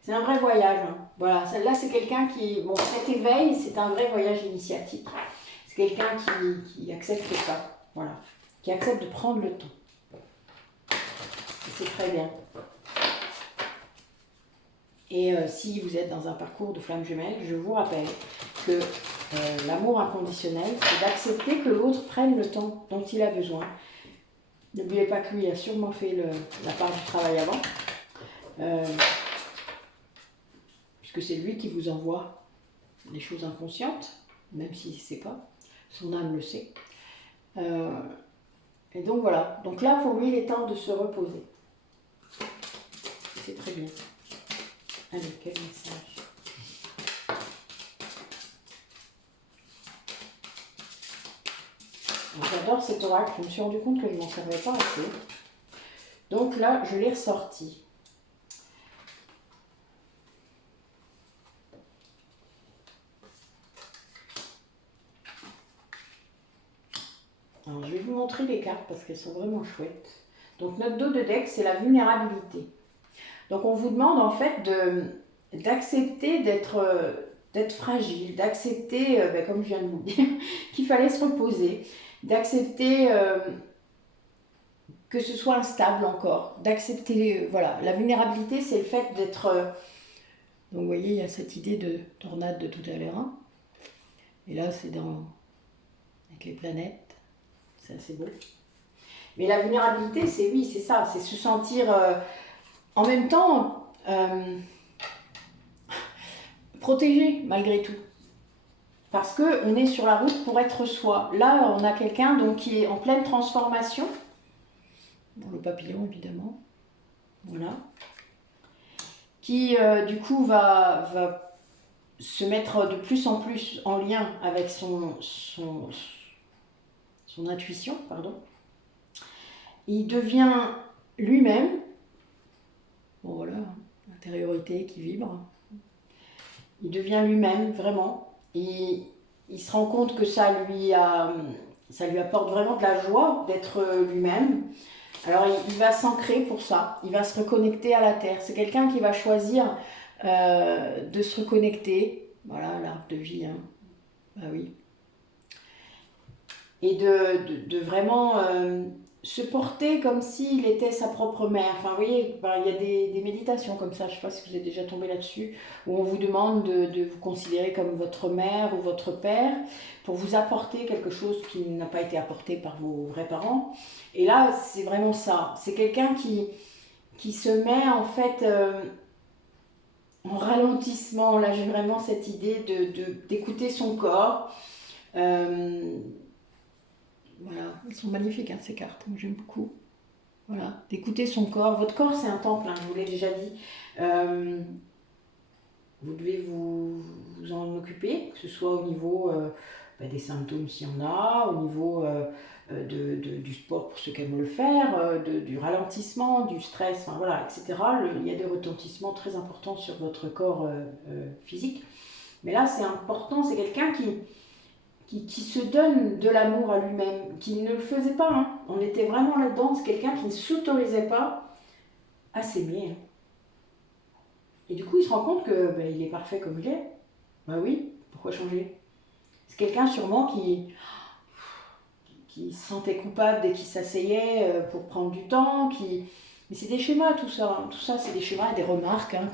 C'est un vrai voyage. Hein. Voilà, celle-là c'est quelqu'un qui... Bon, cet éveil, c'est un vrai voyage initiatique. C'est quelqu'un qui accepte ça, voilà. Qui accepte de prendre le temps. Et c'est très bien. Et si vous êtes dans un parcours de flamme jumelle, je vous rappelle que l'amour inconditionnel, c'est d'accepter que l'autre prenne le temps dont il a besoin. N'oubliez pas que lui a sûrement fait la part du travail avant, puisque c'est lui qui vous envoie les choses inconscientes, même s'il ne sait pas, son âme le sait. Et donc voilà, donc là pour lui il est temps de se reposer. C'est très bien. Allez, quel message. J'adore cet oracle, je me suis rendu compte que je ne m'en servais pas assez. Donc là, je l'ai ressorti. Alors, je vais vous montrer les cartes parce qu'elles sont vraiment chouettes. Donc, notre dos de deck, c'est la vulnérabilité. Donc, on vous demande en fait d'accepter d'être fragile, d'accepter, comme je viens de vous dire, qu'il fallait se reposer, d'accepter que ce soit instable encore, d'accepter, voilà. La vulnérabilité, c'est le fait d'être... donc, vous voyez, il y a cette idée de tornade de tout à l'heure. Hein. Et là, c'est avec les planètes. C'est assez beau. Mais la vulnérabilité, c'est ça, c'est se sentir en même temps protégé malgré tout. Parce qu'on est sur la route pour être soi. Là, on a quelqu'un qui est en pleine transformation, dans le papillon évidemment, voilà, qui du coup va se mettre de plus en plus en lien avec son intuition, pardon. Il devient lui-même, bon voilà, intériorité qui vibre, il devient lui-même vraiment, il se rend compte que ça lui apporte vraiment de la joie d'être lui-même. Alors il va s'ancrer pour ça, il va se reconnecter à la terre. C'est quelqu'un qui va choisir de se reconnecter, voilà l'arbre de vie, hein. Bah oui. Et de vraiment se porter comme s'il était sa propre mère. Enfin, vous voyez, bah, il y a des méditations comme ça, je ne sais pas si vous êtes déjà tombé là-dessus, où on vous demande de vous considérer comme votre mère ou votre père pour vous apporter quelque chose qui n'a pas été apporté par vos vrais parents. Et là, c'est vraiment ça. C'est quelqu'un qui se met en fait en ralentissement. Là, j'ai vraiment cette idée d'écouter son corps. Voilà, elles sont magnifiques, hein, ces cartes, moi j'aime beaucoup. Voilà, d'écouter son corps. Votre corps, c'est un temple, hein, je vous l'ai déjà dit. Vous devez vous en occuper, que ce soit au niveau des symptômes s'il y en a, au niveau du sport pour ceux qui aiment le faire, du ralentissement, du stress, enfin, voilà, etc. Il y a des retentissements très importants sur votre corps physique. Mais là, c'est important, c'est quelqu'un qui se donne de l'amour à lui-même, qui ne le faisait pas. Hein. On était vraiment là-dedans, c'est quelqu'un qui ne s'autorisait pas à s'aimer. Hein. Et du coup, il se rend compte que il est parfait comme il est. Bah oui, pourquoi changer? C'est quelqu'un sûrement qui se sentait coupable dès qu'il s'asseyait pour prendre du temps. Mais c'est des schémas tout ça. Hein. Tout ça, c'est des schémas et des remarques hein,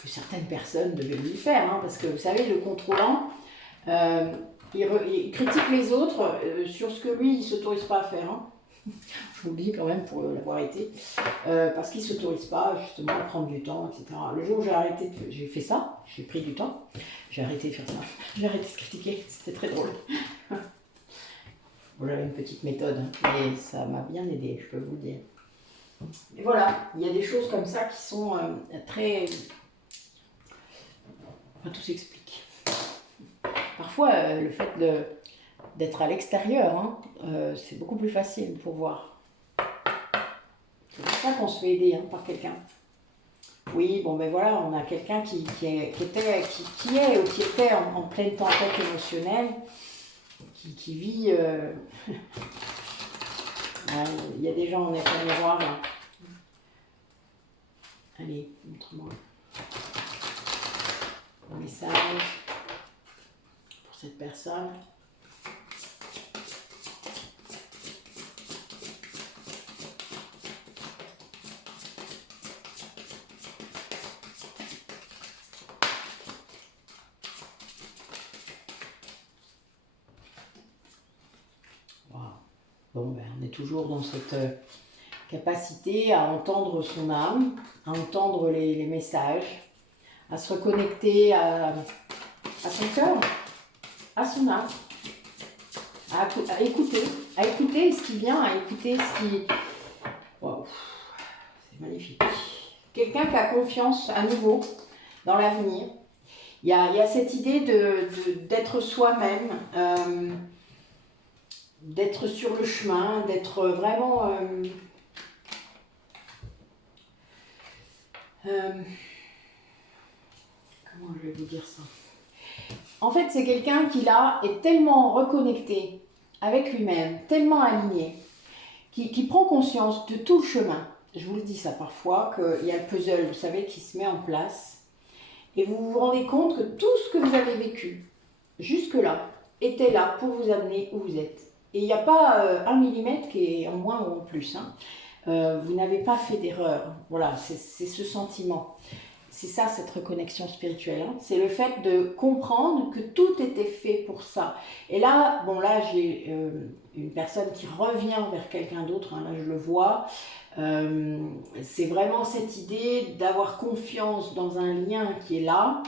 que certaines personnes devaient lui faire. Hein, parce que vous savez, le contrôlant, il critique les autres sur ce que lui, il ne s'autorise pas à faire. Hein. Je vous le dis quand même pour l'avoir été. Parce qu'il ne s'autorise pas justement à prendre du temps, etc. Le jour où j'ai fait ça, j'ai pris du temps, j'ai arrêté de faire ça. J'ai arrêté de critiquer, c'était très drôle. Bon, j'avais une petite méthode, hein, mais ça m'a bien aidé, je peux vous le dire. Et voilà, il y a des choses comme ça qui sont très... Enfin, tout s'explique. Parfois, le fait d'être à l'extérieur, hein, c'est beaucoup plus facile pour voir. C'est pour ça qu'on se fait aider hein, par quelqu'un. Oui, bon ben voilà, on a quelqu'un qui était en pleine tempête émotionnelle, qui vit... il y a des gens en effet miroir là. Allez, montre-moi. Un message pour cette personne. Bon, ben, on est toujours dans cette capacité à entendre son âme, à entendre les messages, à se reconnecter à son cœur, à son âme, à écouter ce qui vient, à écouter ce qui... Wow, c'est magnifique. Quelqu'un qui a confiance à nouveau dans l'avenir. Il y a cette idée d'être soi-même, d'être sur le chemin, d'être vraiment... comment je vais vous dire ça? En fait, c'est quelqu'un qui là est tellement reconnecté avec lui-même, tellement aligné, qui prend conscience de tout le chemin. Je vous le dis ça parfois, qu'il y a le puzzle, vous savez, qui se met en place. Et vous vous rendez compte que tout ce que vous avez vécu jusque-là était là pour vous amener où vous êtes. Et il n'y a pas 1 millimètre qui est en moins ou en plus. Hein. Vous n'avez pas fait d'erreur. Voilà, c'est ce sentiment. C'est ça, cette reconnexion spirituelle. Hein. C'est le fait de comprendre que tout était fait pour ça. Et là, bon, là, j'ai une personne qui revient vers quelqu'un d'autre. Hein, là, je le vois. C'est vraiment cette idée d'avoir confiance dans un lien qui est là,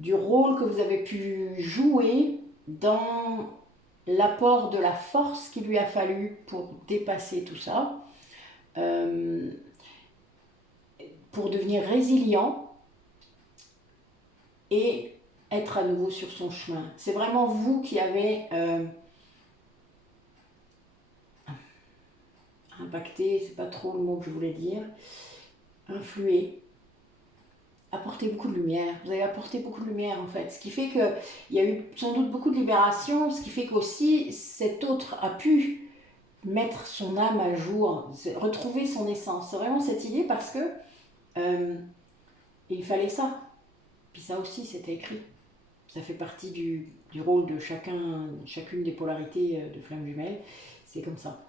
du rôle que vous avez pu jouer dans l'apport de la force qu'il lui a fallu pour dépasser tout ça. pour devenir résilient et être à nouveau sur son chemin. C'est vraiment vous qui avez impacté, c'est pas trop le mot que je voulais dire, influé, apporté beaucoup de lumière. Vous avez apporté beaucoup de lumière en fait, ce qui fait qu'il y a eu sans doute beaucoup de libération, ce qui fait qu'aussi cet autre a pu mettre son âme à jour, retrouver son essence. C'est vraiment cette idée parce que il fallait ça. Puis ça aussi, c'était écrit. Ça fait partie du rôle de chacune des polarités de flammes jumelles. C'est comme ça.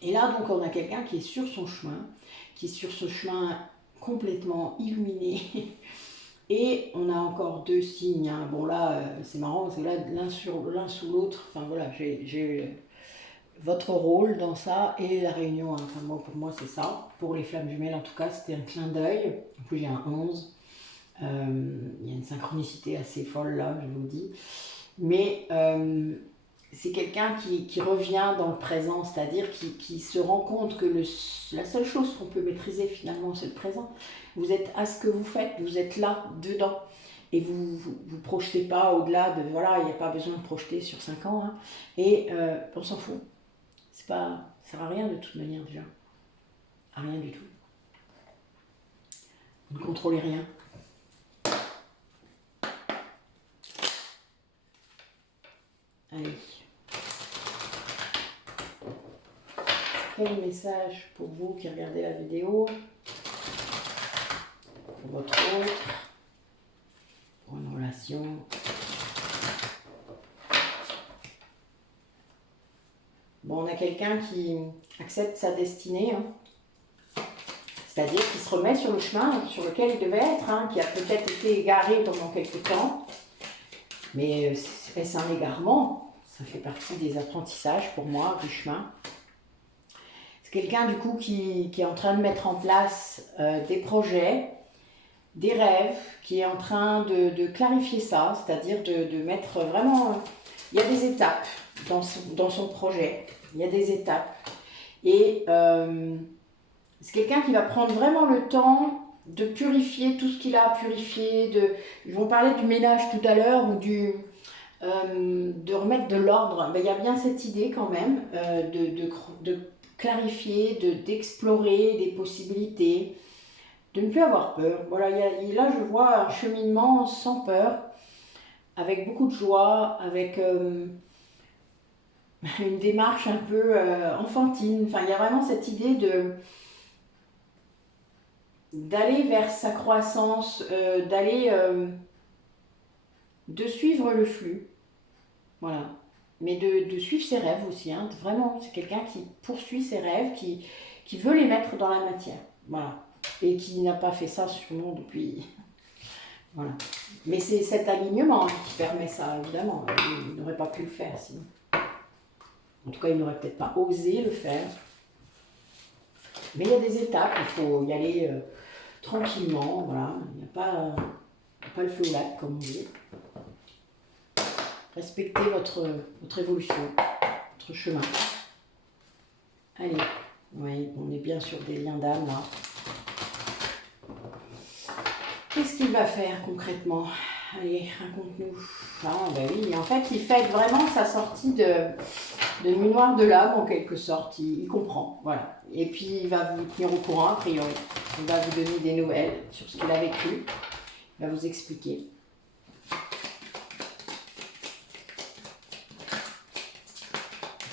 Et là, donc, on a quelqu'un qui est sur son chemin, qui est sur ce chemin complètement illuminé. Et on a encore deux signes. Hein. Bon, là, c'est marrant, parce que là, l'un sous l'autre, enfin voilà, j'ai votre rôle dans ça et la réunion. Hein. Enfin, pour moi, c'est ça. Pour les flammes jumelles, en tout cas, c'était un clin d'œil. En plus, j'ai un 11. Il y a une synchronicité assez folle là, je vous le dis. Mais c'est quelqu'un qui revient dans le présent, c'est-à-dire qui se rend compte que la seule chose qu'on peut maîtriser finalement, c'est le présent. Vous êtes à ce que vous faites, vous êtes là, dedans. Et vous projetez pas au-delà de... Voilà, il n'y a pas besoin de projeter sur 5 ans. Hein. Et on s'en fout. Ça sert à rien de toute manière déjà. À rien du tout. Vous ne contrôlez rien. Allez. Quel message pour vous qui regardez la vidéo, pour votre autre, pour une relation. Bon, on a quelqu'un qui accepte sa destinée, hein. C'est-à-dire qui se remet sur le chemin sur lequel il devait être, hein, qui a peut-être été égaré pendant quelques temps, mais est-ce un égarement? Ça fait partie des apprentissages pour moi, du chemin. C'est quelqu'un du coup qui est en train de mettre en place des projets, des rêves, qui est en train de clarifier ça, c'est-à-dire de mettre vraiment... Il y a des étapes dans son projet, il y a des étapes. Et c'est quelqu'un qui va prendre vraiment le temps de purifier tout ce qu'il a à purifier. Ils vont parler du ménage tout à l'heure, ou de remettre de l'ordre. Ben, il y a bien cette idée quand même de clarifier, d'explorer des possibilités, de ne plus avoir peur. Voilà, là je vois un cheminement sans peur, avec beaucoup de joie, avec une démarche un peu enfantine. Enfin, il y a vraiment cette idée d'aller vers sa croissance, de suivre le flux. Voilà. Mais de suivre ses rêves aussi. Hein. Vraiment, c'est quelqu'un qui poursuit ses rêves, qui veut les mettre dans la matière. Voilà. Et qui n'a pas fait ça sûrement depuis... Voilà. Mais c'est cet alignement qui permet ça, évidemment. Il n'aurait pas pu le faire sinon. En tout cas, il n'aurait peut-être pas osé le faire. Mais il y a des étapes, il faut y aller tranquillement. Voilà. Il n'y a pas le feu au lac, comme on dit. Respectez votre évolution, votre chemin. Allez, oui, on est bien sur des liens d'âme là. Qu'est-ce qu'il va faire concrètement? Allez, raconte-nous. Ah ben oui, en fait, il fête vraiment sa sortie de mémoire de l'âme en quelque sorte. Il comprend, voilà. Et puis il va vous tenir au courant a priori. Il va vous donner des nouvelles sur ce qu'il a vécu. Il va vous expliquer.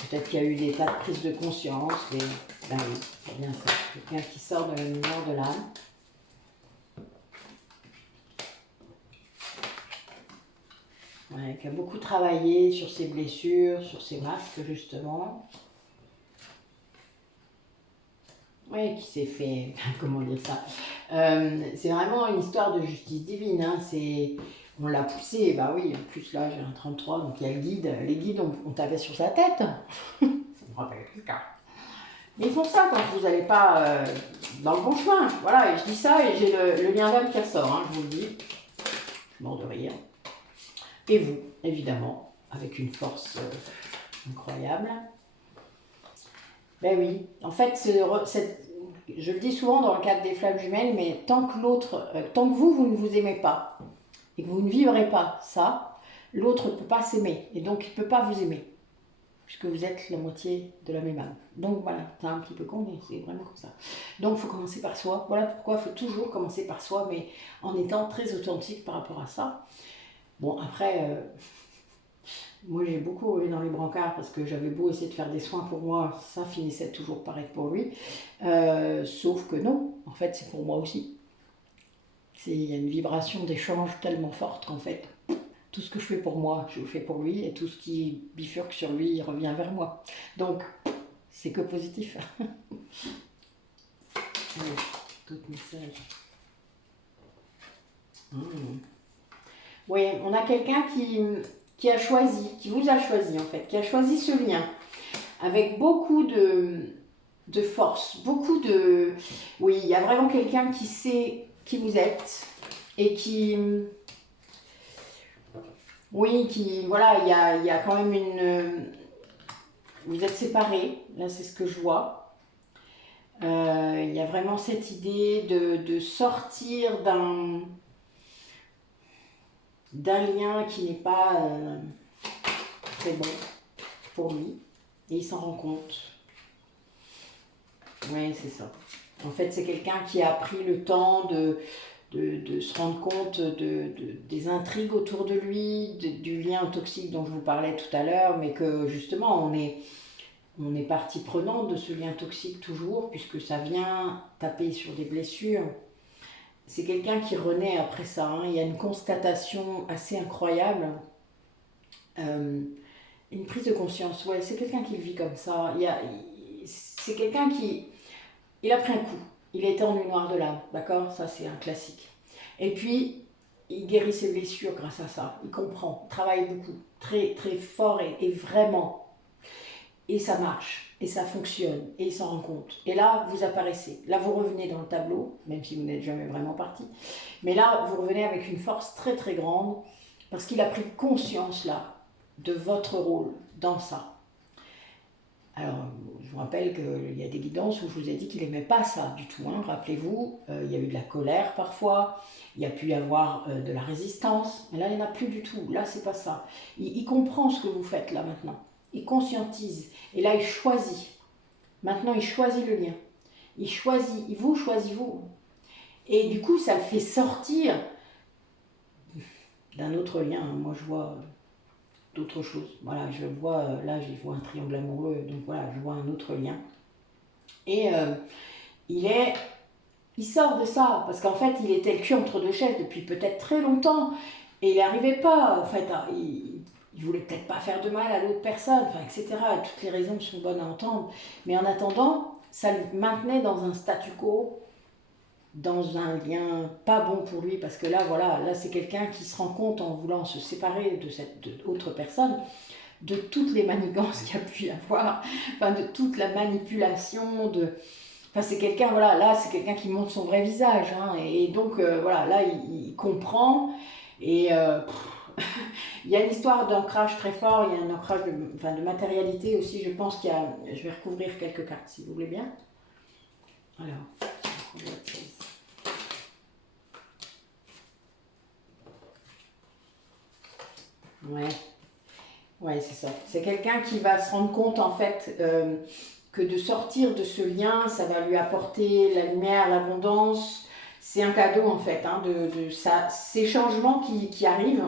Peut-être qu'il y a eu des tas de prises de conscience. Ben oui, c'est bien ça. Quelqu'un qui sort de la mémoire de l'âme. Ouais, qui a beaucoup travaillé sur ses blessures, sur ses masques justement. Oui, qui s'est fait... Comment dire ça c'est vraiment une histoire de justice divine. Hein. On l'a poussé, bah oui, en plus là j'ai un 33, donc il y a le guide. Les guides, on tapait sur sa tête. Ça me rappelle quelqu'un. Mais ils font ça quand vous n'allez pas dans le bon chemin. Voilà, et je dis ça et j'ai le lien d'âme qui ressort, hein, je vous le dis. Je suis mort de rire. Et vous, évidemment, avec une force incroyable. Ben oui, en fait, je le dis souvent dans le cadre des flammes jumelles, mais tant que l'autre, tant que vous ne vous aimez pas, et que vous ne vivrez pas ça, l'autre ne peut pas s'aimer, et donc il ne peut pas vous aimer, puisque vous êtes la moitié de la même âme. Donc voilà, c'est un petit peu con, mais c'est vraiment comme ça. Donc il faut commencer par soi. Voilà pourquoi il faut toujours commencer par soi, mais en étant très authentique par rapport à ça. Bon, après, moi j'ai beaucoup roulé dans les brancards parce que j'avais beau essayer de faire des soins pour moi, ça finissait toujours par être pour lui. Sauf que non, en fait c'est pour moi aussi. Il y a une vibration d'échange tellement forte qu'en fait, tout ce que je fais pour moi, je le fais pour lui, et tout ce qui bifurque sur lui, il revient vers moi. Donc, c'est que positif. Allez, d'autres messages. Oui, on a quelqu'un qui a choisi, qui vous a choisi en fait, qui a choisi ce lien avec beaucoup de force, beaucoup de... Oui, il y a vraiment quelqu'un qui sait qui vous êtes et qui... Oui, qui... Voilà, il y a quand même une... Vous êtes séparés, là c'est ce que je vois. Il y a vraiment cette idée de sortir d'un lien qui n'est pas très bon pour lui. Et il s'en rend compte. Oui, c'est ça. En fait, c'est quelqu'un qui a pris le temps de se rendre compte des intrigues autour de lui, du lien toxique dont je vous parlais tout à l'heure, mais que justement, on est partie prenante de ce lien toxique toujours, puisque ça vient taper sur des blessures. C'est quelqu'un qui renaît après ça. Hein. Il y a une constatation assez incroyable. Une prise de conscience. Ouais, c'est quelqu'un qui le vit comme ça. C'est quelqu'un qui... Il a pris un coup. Il était en nuit noire de l'âme. D'accord? Ça, c'est un classique. Et puis, il guérit ses blessures grâce à ça. Il comprend. Il travaille beaucoup. Très, très fort et vraiment. Et ça marche, et ça fonctionne, et il s'en rend compte. Et là, vous apparaissez. Là, vous revenez dans le tableau, même si vous n'êtes jamais vraiment parti. Mais là, vous revenez avec une force très très grande, parce qu'il a pris conscience là, de votre rôle dans ça. Alors, je vous rappelle qu'il y a des guidances où je vous ai dit qu'il n'aimait pas ça du tout. Hein. Rappelez-vous, il y a eu de la colère parfois, il y a pu y avoir de la résistance, mais là, il n'y en a plus du tout. Là, c'est pas ça. Il comprend ce que vous faites là maintenant. Il conscientise. Et là, il choisit. Maintenant, il choisit le lien. Il choisit, il vous choisit vous. Et du coup, ça le fait sortir d'un autre lien. Moi, je vois d'autres choses. Voilà, je vois, là, je vois un triangle amoureux. Donc voilà, je vois un autre lien. Et il sort de ça. Parce qu'en fait, il était le cul entre deux chaises depuis peut-être très longtemps. Et il n'arrivait pas, en fait, il voulait peut-être pas faire de mal à l'autre personne, enfin, etc. Toutes les raisons sont bonnes à entendre. Mais en attendant, ça le maintenait dans un statu quo, dans un lien pas bon pour lui. Parce que là, voilà, là c'est quelqu'un qui se rend compte en voulant se séparer de cette autre personne, de toutes les manigances qu'il y a pu y avoir, enfin, de toute la manipulation, Enfin, c'est quelqu'un, voilà, là, c'est quelqu'un qui montre son vrai visage. Hein, et donc, voilà, là, il comprend. Et il y a une histoire d'ancrage très fort, il y a un ancrage de matérialité aussi. Je pense qu'il y a... Je vais recouvrir quelques cartes, si vous voulez bien. Alors, ouais, c'est ça. C'est quelqu'un qui va se rendre compte, en fait, que de sortir de ce lien, ça va lui apporter la lumière, l'abondance. C'est un cadeau, en fait, hein, ces changements qui arrivent.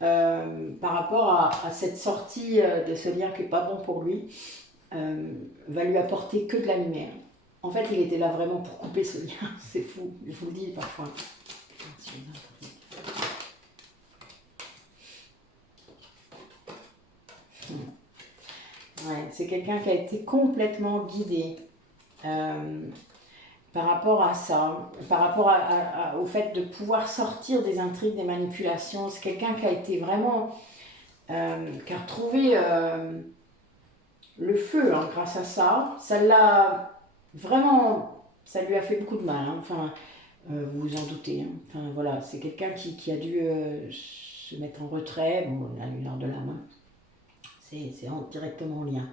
Par rapport à cette sortie de ce lien qui n'est pas bon pour lui, va lui apporter que de la lumière. En fait, il était là vraiment pour couper ce lien. C'est fou, je vous le dis parfois. Ouais, c'est quelqu'un qui a été complètement guidé par rapport à ça, par rapport au fait de pouvoir sortir des intrigues, des manipulations. C'est quelqu'un qui a été vraiment, qui a retrouvé le feu hein, grâce à ça. Ça l'a vraiment, ça lui a fait beaucoup de mal. Hein. Enfin, vous vous en doutez. Hein. Enfin voilà, c'est quelqu'un qui a dû se mettre en retrait. Bon, la lumière de l'âme, hein. C'est directement en lien.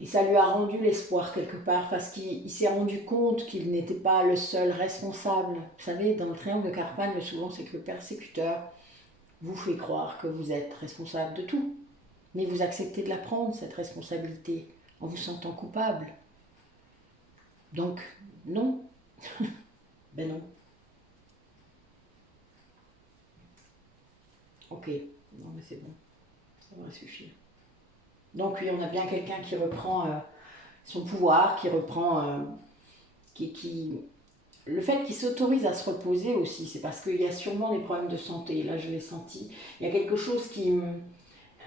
Et ça lui a rendu l'espoir quelque part, parce qu'il s'est rendu compte qu'il n'était pas le seul responsable. Vous savez, dans le triangle de Carpan, le souvent c'est que le persécuteur vous fait croire que vous êtes responsable de tout. Mais vous acceptez de la prendre, cette responsabilité, en vous sentant coupable. Donc, non. Ben non. Ok, non mais c'est bon, ça va suffire. Donc oui, on a bien quelqu'un qui reprend son pouvoir, qui reprend... Le fait qu'il s'autorise à se reposer aussi, c'est parce qu'il y a sûrement des problèmes de santé. Là, je l'ai senti. Il y a quelque chose qui...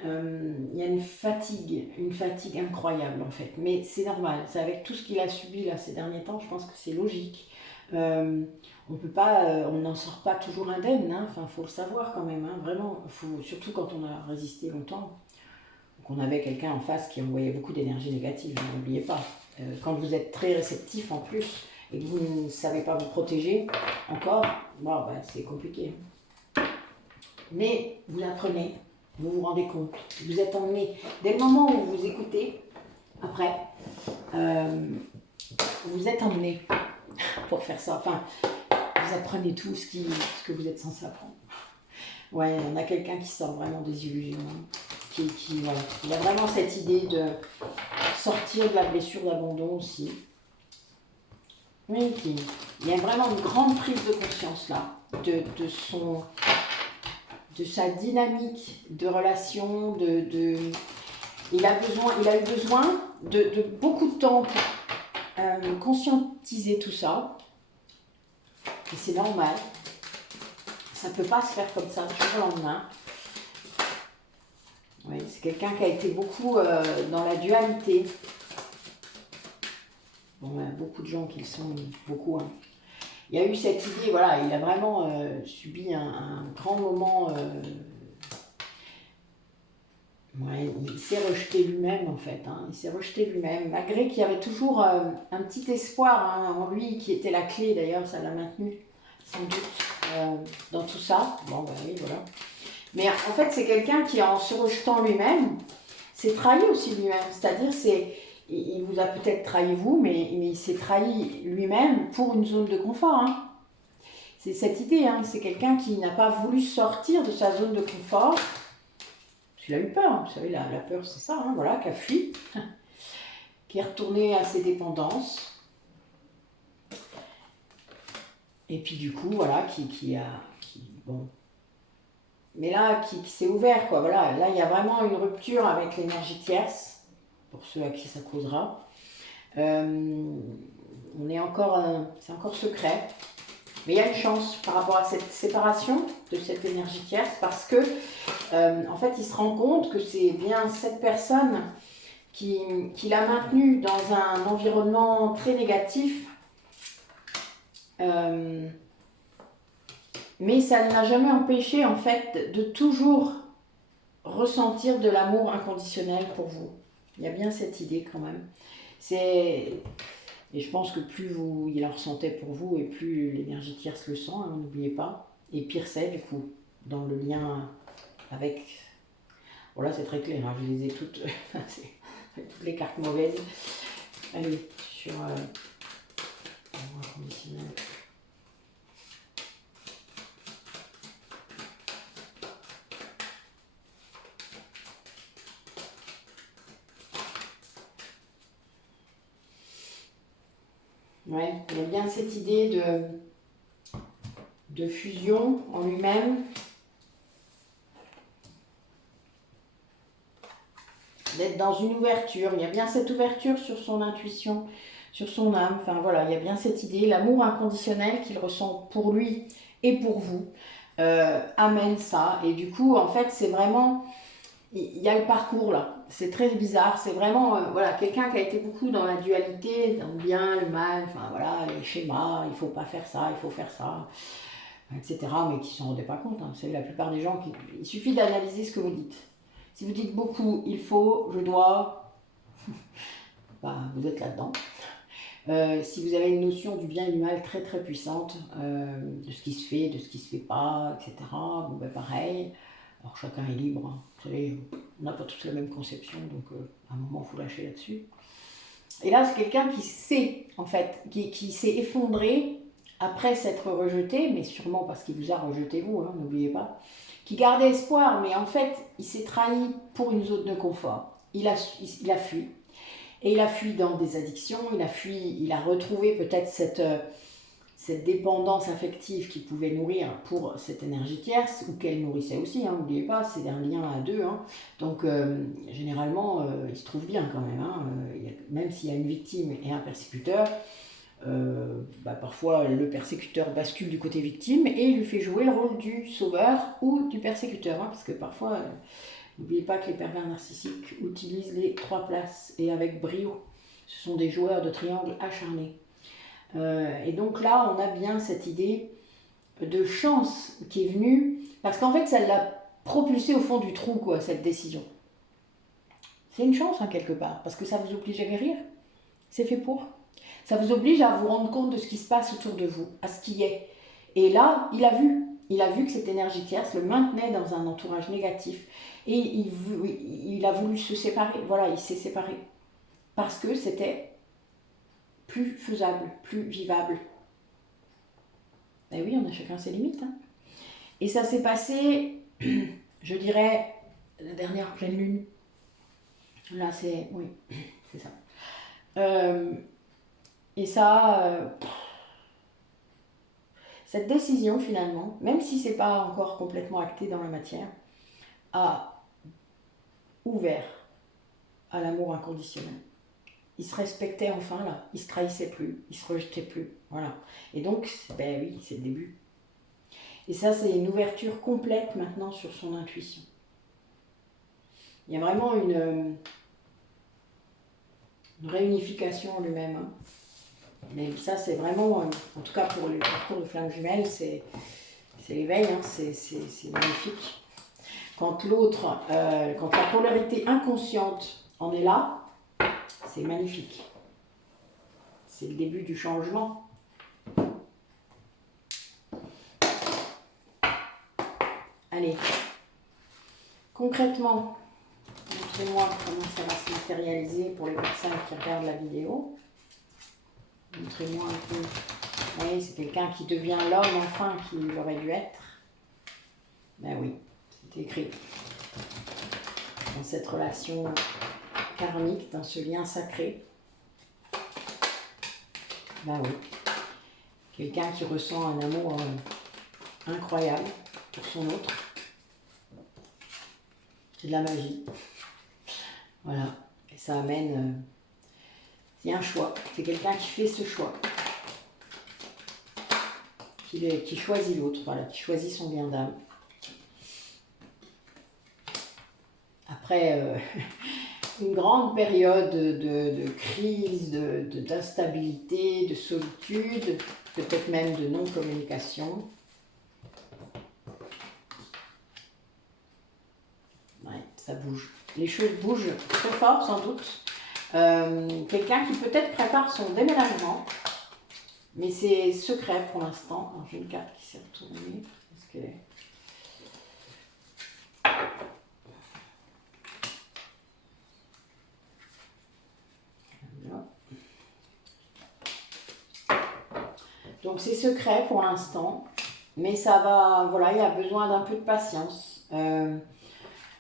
il y a une fatigue incroyable en fait. Mais c'est normal, c'est avec tout ce qu'il a subi là ces derniers temps, je pense que c'est logique. On peut pas, on n'en sort pas toujours indemne, hein. Enfin, faut le savoir quand même, hein. Vraiment, surtout quand on a résisté longtemps, qu'on avait quelqu'un en face qui envoyait beaucoup d'énergie négative, hein, n'oubliez pas. Quand vous êtes très réceptif en plus et que vous ne savez pas vous protéger encore, bon, ben, c'est compliqué. Mais vous apprenez, vous vous rendez compte, vous êtes emmené. Dès le moment où vous écoutez, après, vous êtes emmené pour faire ça. Enfin, vous apprenez tout ce que vous êtes censé apprendre. Ouais, on a quelqu'un qui sort vraiment des illusions. Hein, voilà. Il y a vraiment cette idée de sortir de la blessure d'abandon aussi. Oui, il y a vraiment une grande prise de conscience là, de sa dynamique de relation, il a eu besoin de beaucoup de temps pour conscientiser tout ça. Et c'est normal. Ça ne peut pas se faire comme ça du jour au lendemain. Oui, c'est quelqu'un qui a été beaucoup dans la dualité. Bon, il y a beaucoup de gens qui le sont, beaucoup. Hein. Il y a eu cette idée, voilà, il a vraiment subi un grand moment. Ouais, il s'est rejeté lui-même en fait. Hein, il s'est rejeté lui-même, malgré qu'il y avait toujours un petit espoir hein, en lui qui était la clé d'ailleurs, ça l'a maintenu sans doute dans tout ça. Bon, ben oui, voilà. Mais en fait, c'est quelqu'un qui, en se rejetant lui-même, s'est trahi aussi lui-même. C'est-à-dire, il vous a peut-être trahi vous, mais il s'est trahi lui-même pour une zone de confort. Hein. C'est cette idée, hein. C'est quelqu'un qui n'a pas voulu sortir de sa zone de confort. Il a eu peur, vous savez, la peur c'est ça, hein, voilà, qui a fui, qui est retourné à ses dépendances. Et puis du coup, voilà, bon. Mais là, qui s'est ouvert, quoi, voilà. Là, il y a vraiment une rupture avec l'énergie tierce, pour ceux à qui ça causera. On est encore, c'est encore secret. Mais il y a une chance par rapport à cette séparation de cette énergie tierce parce que, en fait, il se rend compte que c'est bien cette personne qui l'a maintenu dans un environnement très négatif. Mais ça ne l'a jamais empêché, en fait, de toujours ressentir de l'amour inconditionnel pour vous. Il y a bien cette idée quand même. Et je pense que plus il en ressentait pour vous et plus l'énergie tierce le sent, hein, n'oubliez pas. Et pire c'est du coup, dans le lien avec... Bon là c'est très clair, hein, je les ai toutes, toutes les cartes mauvaises. Allez, sur inconditionnel. Ouais, il y a bien cette idée de fusion en lui-même. D'être dans une ouverture. Il y a bien cette ouverture sur son intuition, sur son âme. Enfin voilà, il y a bien cette idée. L'amour inconditionnel qu'il ressent pour lui et pour vous amène ça. Et du coup, en fait, c'est vraiment... Il y a le parcours là. C'est très bizarre. C'est vraiment voilà, quelqu'un qui a été beaucoup dans la dualité, dans le bien, le mal, enfin voilà, les schémas, il ne faut pas faire ça, il faut faire ça, etc. Mais qui ne s'en rendaient pas compte. Hein. Vous savez, la plupart des gens, il suffit d'analyser ce que vous dites. Si vous dites beaucoup, il faut, je dois, bah, vous êtes là-dedans. Si vous avez une notion du bien et du mal très puissante, de ce qui se fait, de ce qui se fait pas, etc., bon, ben pareil, Alors chacun est libre, hein. Vous savez, on n'a pas tous la même conception, donc à un moment, il faut lâcher là-dessus. Et là, c'est quelqu'un qui sait, en fait, qui s'est effondré après s'être rejeté, mais sûrement parce qu'il vous a rejeté vous, hein, n'oubliez pas, qui gardait espoir, mais en fait, il s'est trahi pour une zone de confort. Il a fui. Et il a fui dans des addictions, il a retrouvé peut-être cette dépendance affective qu'il pouvait nourrir pour cette énergie tierce, ou qu'elle nourrissait aussi, hein, n'oubliez pas, c'est un lien à deux. Hein. Donc, généralement, il se trouve bien quand même. Hein. Même s'il y a une victime et un persécuteur, parfois le persécuteur bascule du côté victime et il lui fait jouer le rôle du sauveur ou du persécuteur. Hein, parce que parfois, n'oubliez pas que les pervers narcissiques utilisent les 3 places et avec brio. Ce sont des joueurs de triangles acharnés. Et donc là, on a bien cette idée de chance qui est venue, parce qu'en fait, ça l'a propulsé au fond du trou, quoi, cette décision. C'est une chance, hein, quelque part, parce que ça vous oblige à guérir. C'est fait pour. Ça vous oblige à vous rendre compte de ce qui se passe autour de vous, à ce qui est. Et là, il a vu que cette énergie tierce le maintenait dans un entourage négatif. Et il a voulu se séparer. Voilà, il s'est séparé. Parce que c'était plus faisable, plus vivable. Ben oui, on a chacun ses limites. Hein. Et ça s'est passé, je dirais, la dernière pleine lune. Là, oui, c'est ça. Et ça, cette décision finalement, même si c'est pas encore complètement acté dans la matière, a ouvert à l'amour inconditionnel. Il se respectait enfin là, il se trahissait plus, il se rejetait plus, voilà. Et donc, ben oui, c'est le début. Et ça, c'est une ouverture complète maintenant sur son intuition. Il y a vraiment une réunification en lui-même. Hein. Mais ça, c'est vraiment, en tout cas pour le parcours de flamme jumelle, c'est l'éveil, hein, c'est magnifique. Quand l'autre, quand la polarité inconsciente en est là, c'est magnifique. C'est le début du changement. Allez, concrètement, montrez-moi comment ça va se matérialiser pour les personnes qui regardent la vidéo. Montrez-moi un peu. Oui, c'est quelqu'un qui devient l'homme enfin qu'il aurait dû être. Ben oui, c'est écrit. Dans cette relation karmique, dans ce lien sacré. Ben oui. Quelqu'un qui ressent un amour incroyable pour son autre. C'est de la magie. Voilà. Et ça amène... c'est un choix. C'est quelqu'un qui fait ce choix. Qui choisit l'autre. Voilà. Qui choisit son bien d'âme. Après une grande période de crise, d'instabilité, de solitude, peut-être même de non-communication. Ouais, ça bouge. Les choses bougent très fort, sans doute. Quelqu'un qui peut-être prépare son déménagement, mais c'est secret pour l'instant. J'ai une carte qui s'est retournée. Est-ce qu'elle est... Donc c'est secret pour l'instant, mais ça va, voilà, il y a besoin d'un peu de patience,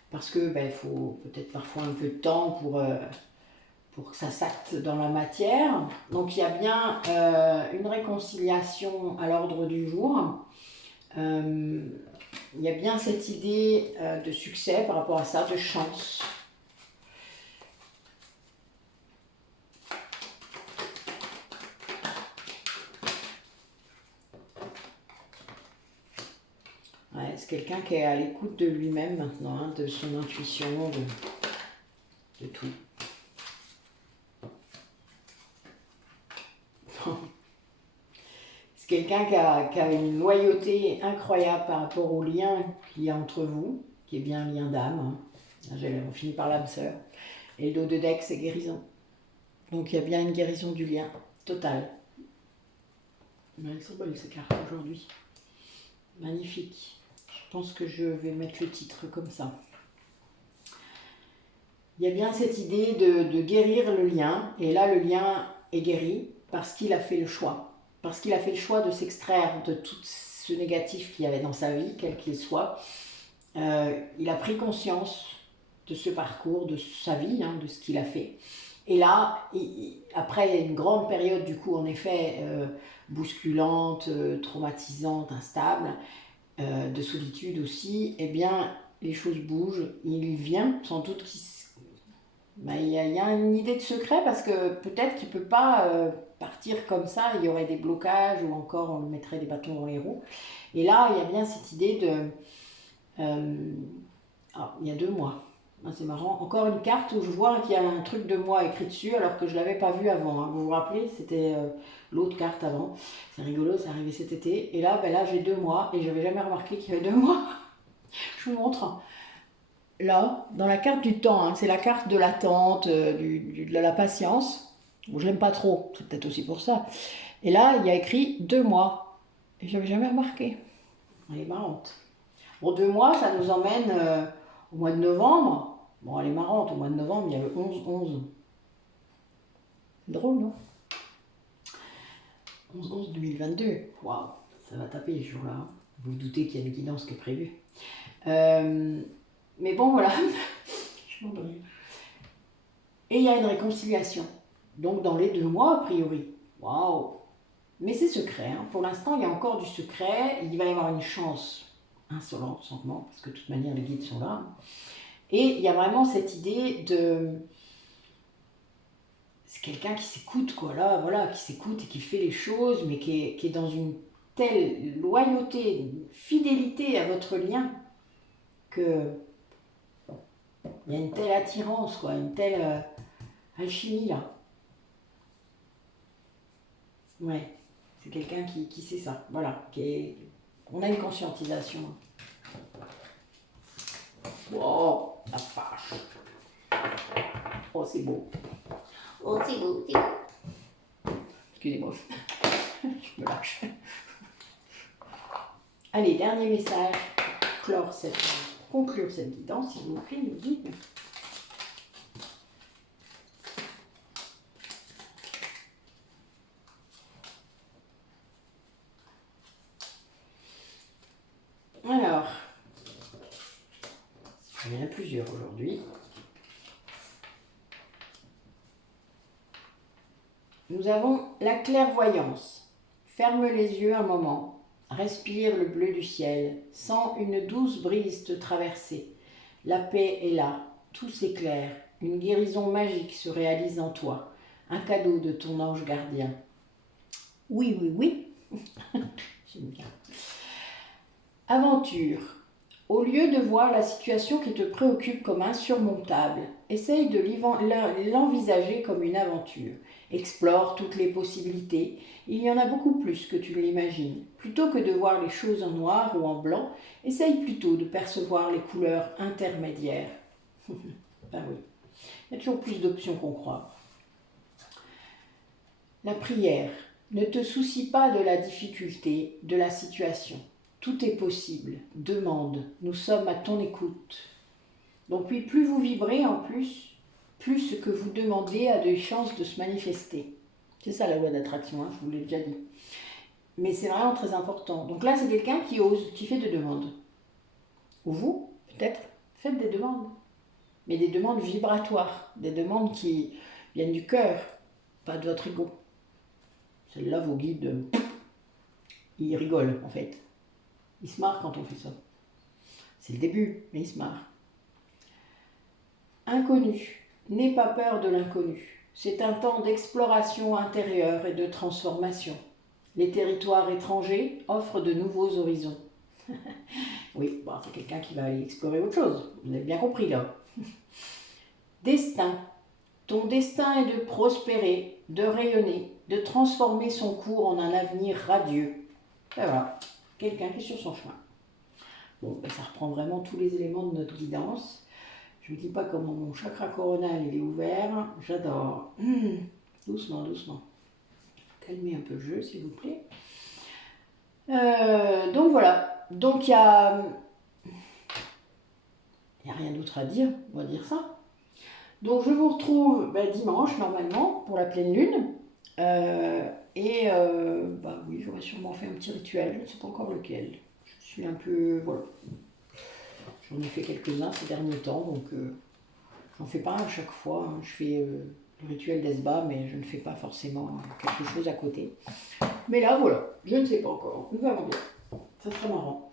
parce que il faut peut-être parfois un peu de temps pour que ça s'acte dans la matière. Donc il y a bien une réconciliation à l'ordre du jour. Il y a bien cette idée de succès par rapport à ça, de chance. Ouais, c'est quelqu'un qui est à l'écoute de lui-même maintenant, hein, de son intuition, de tout. C'est quelqu'un qui a une loyauté incroyable par rapport au lien qu'il y a entre vous, qui est bien un lien d'âme. Hein. On finit par l'âme sœur. Et le dos de deck, c'est guérison. Donc il y a bien une guérison du lien, totale. Elles sont bonnes ces cartes aujourd'hui. Magnifique. Je pense que je vais mettre le titre comme ça. Il y a bien cette idée de guérir le lien, et là le lien est guéri parce qu'il a fait le choix. Parce qu'il a fait le choix de s'extraire de tout ce négatif qu'il y avait dans sa vie, quel qu'il soit. Il a pris conscience de ce parcours, de sa vie, de ce qu'il a fait. Et là, après une grande période du coup en effet bousculante, traumatisante, instable, de solitude aussi, eh bien les choses bougent. Il vient sans doute il y a une idée de secret parce que peut-être qu'il ne peut pas partir comme ça, il y aurait des blocages ou encore on mettrait des bâtons dans les roues. Et là, il y a bien cette idée de... il y a 2 mois. C'est marrant. Encore une carte où je vois qu'il y a un truc de moi écrit dessus alors que je ne l'avais pas vu avant. Vous vous rappelez, c'était l'autre carte avant. C'est rigolo, c'est arrivé cet été. Et là, là j'ai 2 mois et je n'avais jamais remarqué qu'il y avait 2 mois. Je vous montre. Là, dans la carte du temps, c'est la carte de l'attente, de la patience. Bon, je l'aime pas trop, c'est peut-être aussi pour ça. Et là, il y a écrit 2 mois. Et je n'avais jamais remarqué. Elle est marrante. Bon, 2 mois, ça nous emmène au mois de novembre. Bon, elle est marrante, au mois de novembre, il y a le 11-11. C'est drôle, non? 11-11-2022. Waouh, ça va taper ce jour-là. Vous vous doutez qu'il y a une guidance qui est prévue. Mais bon, voilà. Je m'endors. Et il y a une réconciliation. Donc, dans les 2 mois, a priori. Waouh! Mais c'est secret. Pour l'instant, il y a encore du secret. Il va y avoir une chance insolente, sûrement, parce que de toute manière, les guides sont là. Et il y a vraiment cette idée de... C'est quelqu'un qui s'écoute, quoi, là, voilà, qui s'écoute et qui fait les choses, mais qui est dans une telle loyauté, une fidélité à votre lien, que il y a une telle attirance, quoi, une telle alchimie, là. Ouais, c'est quelqu'un qui sait ça, voilà, on a une conscientisation. Wow, la vache. Oh, c'est beau. Oh, c'est beau, c'est beau. Excusez-moi, je me lâche. Allez, dernier message pour conclure cette guidance, s'il vous plaît, nous dites. Alors, il y en a plusieurs aujourd'hui. Nous avons la clairvoyance. Ferme les yeux un moment. Respire le bleu du ciel. Sens une douce brise te traverser. La paix est là. Tout s'éclaire. Une guérison magique se réalise en toi. Un cadeau de ton ange gardien. Oui, oui, oui. J'aime bien. Aventure. Au lieu de voir la situation qui te préoccupe comme insurmontable, essaye de l'envisager comme une aventure. Explore toutes les possibilités. Il y en a beaucoup plus que tu l'imagines. Plutôt que de voir les choses en noir ou en blanc, essaye plutôt de percevoir les couleurs intermédiaires. Ben oui, il y a toujours plus d'options qu'on croit. La prière. Ne te soucie pas de la difficulté, de la situation. Tout est possible. Demande. Nous sommes à ton écoute. Donc oui, plus vous vibrez en plus ce que vous demandez a des chances de se manifester. C'est ça la loi d'attraction, je vous l'ai déjà dit. Mais c'est vraiment très important. Donc là, c'est quelqu'un qui ose, qui fait des demandes. Ou vous, peut-être, faites des demandes. Mais des demandes vibratoires, des demandes qui viennent du cœur, pas de votre ego. Celle-là, vos guides, ils rigolent en fait. Ils se marrent quand on fait ça. C'est le début, mais ils se marrent. Inconnu. N'aie pas peur de l'inconnu. C'est un temps d'exploration intérieure et de transformation. Les territoires étrangers offrent de nouveaux horizons. Oui, bon, c'est quelqu'un qui va aller explorer autre chose. Vous avez bien compris là. Destin. Ton destin est de prospérer, de rayonner, de transformer son cours en un avenir radieux. Et voilà, quelqu'un qui est sur son chemin. Bon, ben ça reprend vraiment tous les éléments de notre guidance. Je ne vous dis pas comment mon chakra coronal il est ouvert. J'adore. Doucement, doucement. Calmez un peu le jeu, s'il vous plaît. Donc voilà. Donc il y a n'y a rien d'autre à dire, on va dire ça. Donc je vous retrouve dimanche normalement pour la pleine lune. Oui, j'aurais sûrement fait un petit rituel, je ne sais pas encore lequel. Je suis un peu, voilà. J'en ai fait quelques-uns ces derniers temps, donc j'en fais pas à chaque fois. Hein. Je fais le rituel d'Esba, mais je ne fais pas forcément quelque chose à côté. Mais là, voilà, je ne sais pas encore. Nous allons bien. Ça sera marrant.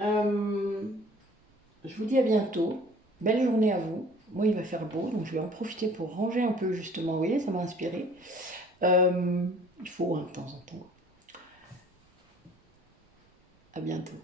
Je vous dis à bientôt. Belle journée à vous. Moi, il va faire beau, donc je vais en profiter pour ranger un peu, justement. Vous voyez, ça m'a inspiré. Il faut, hein, de temps en temps. À bientôt.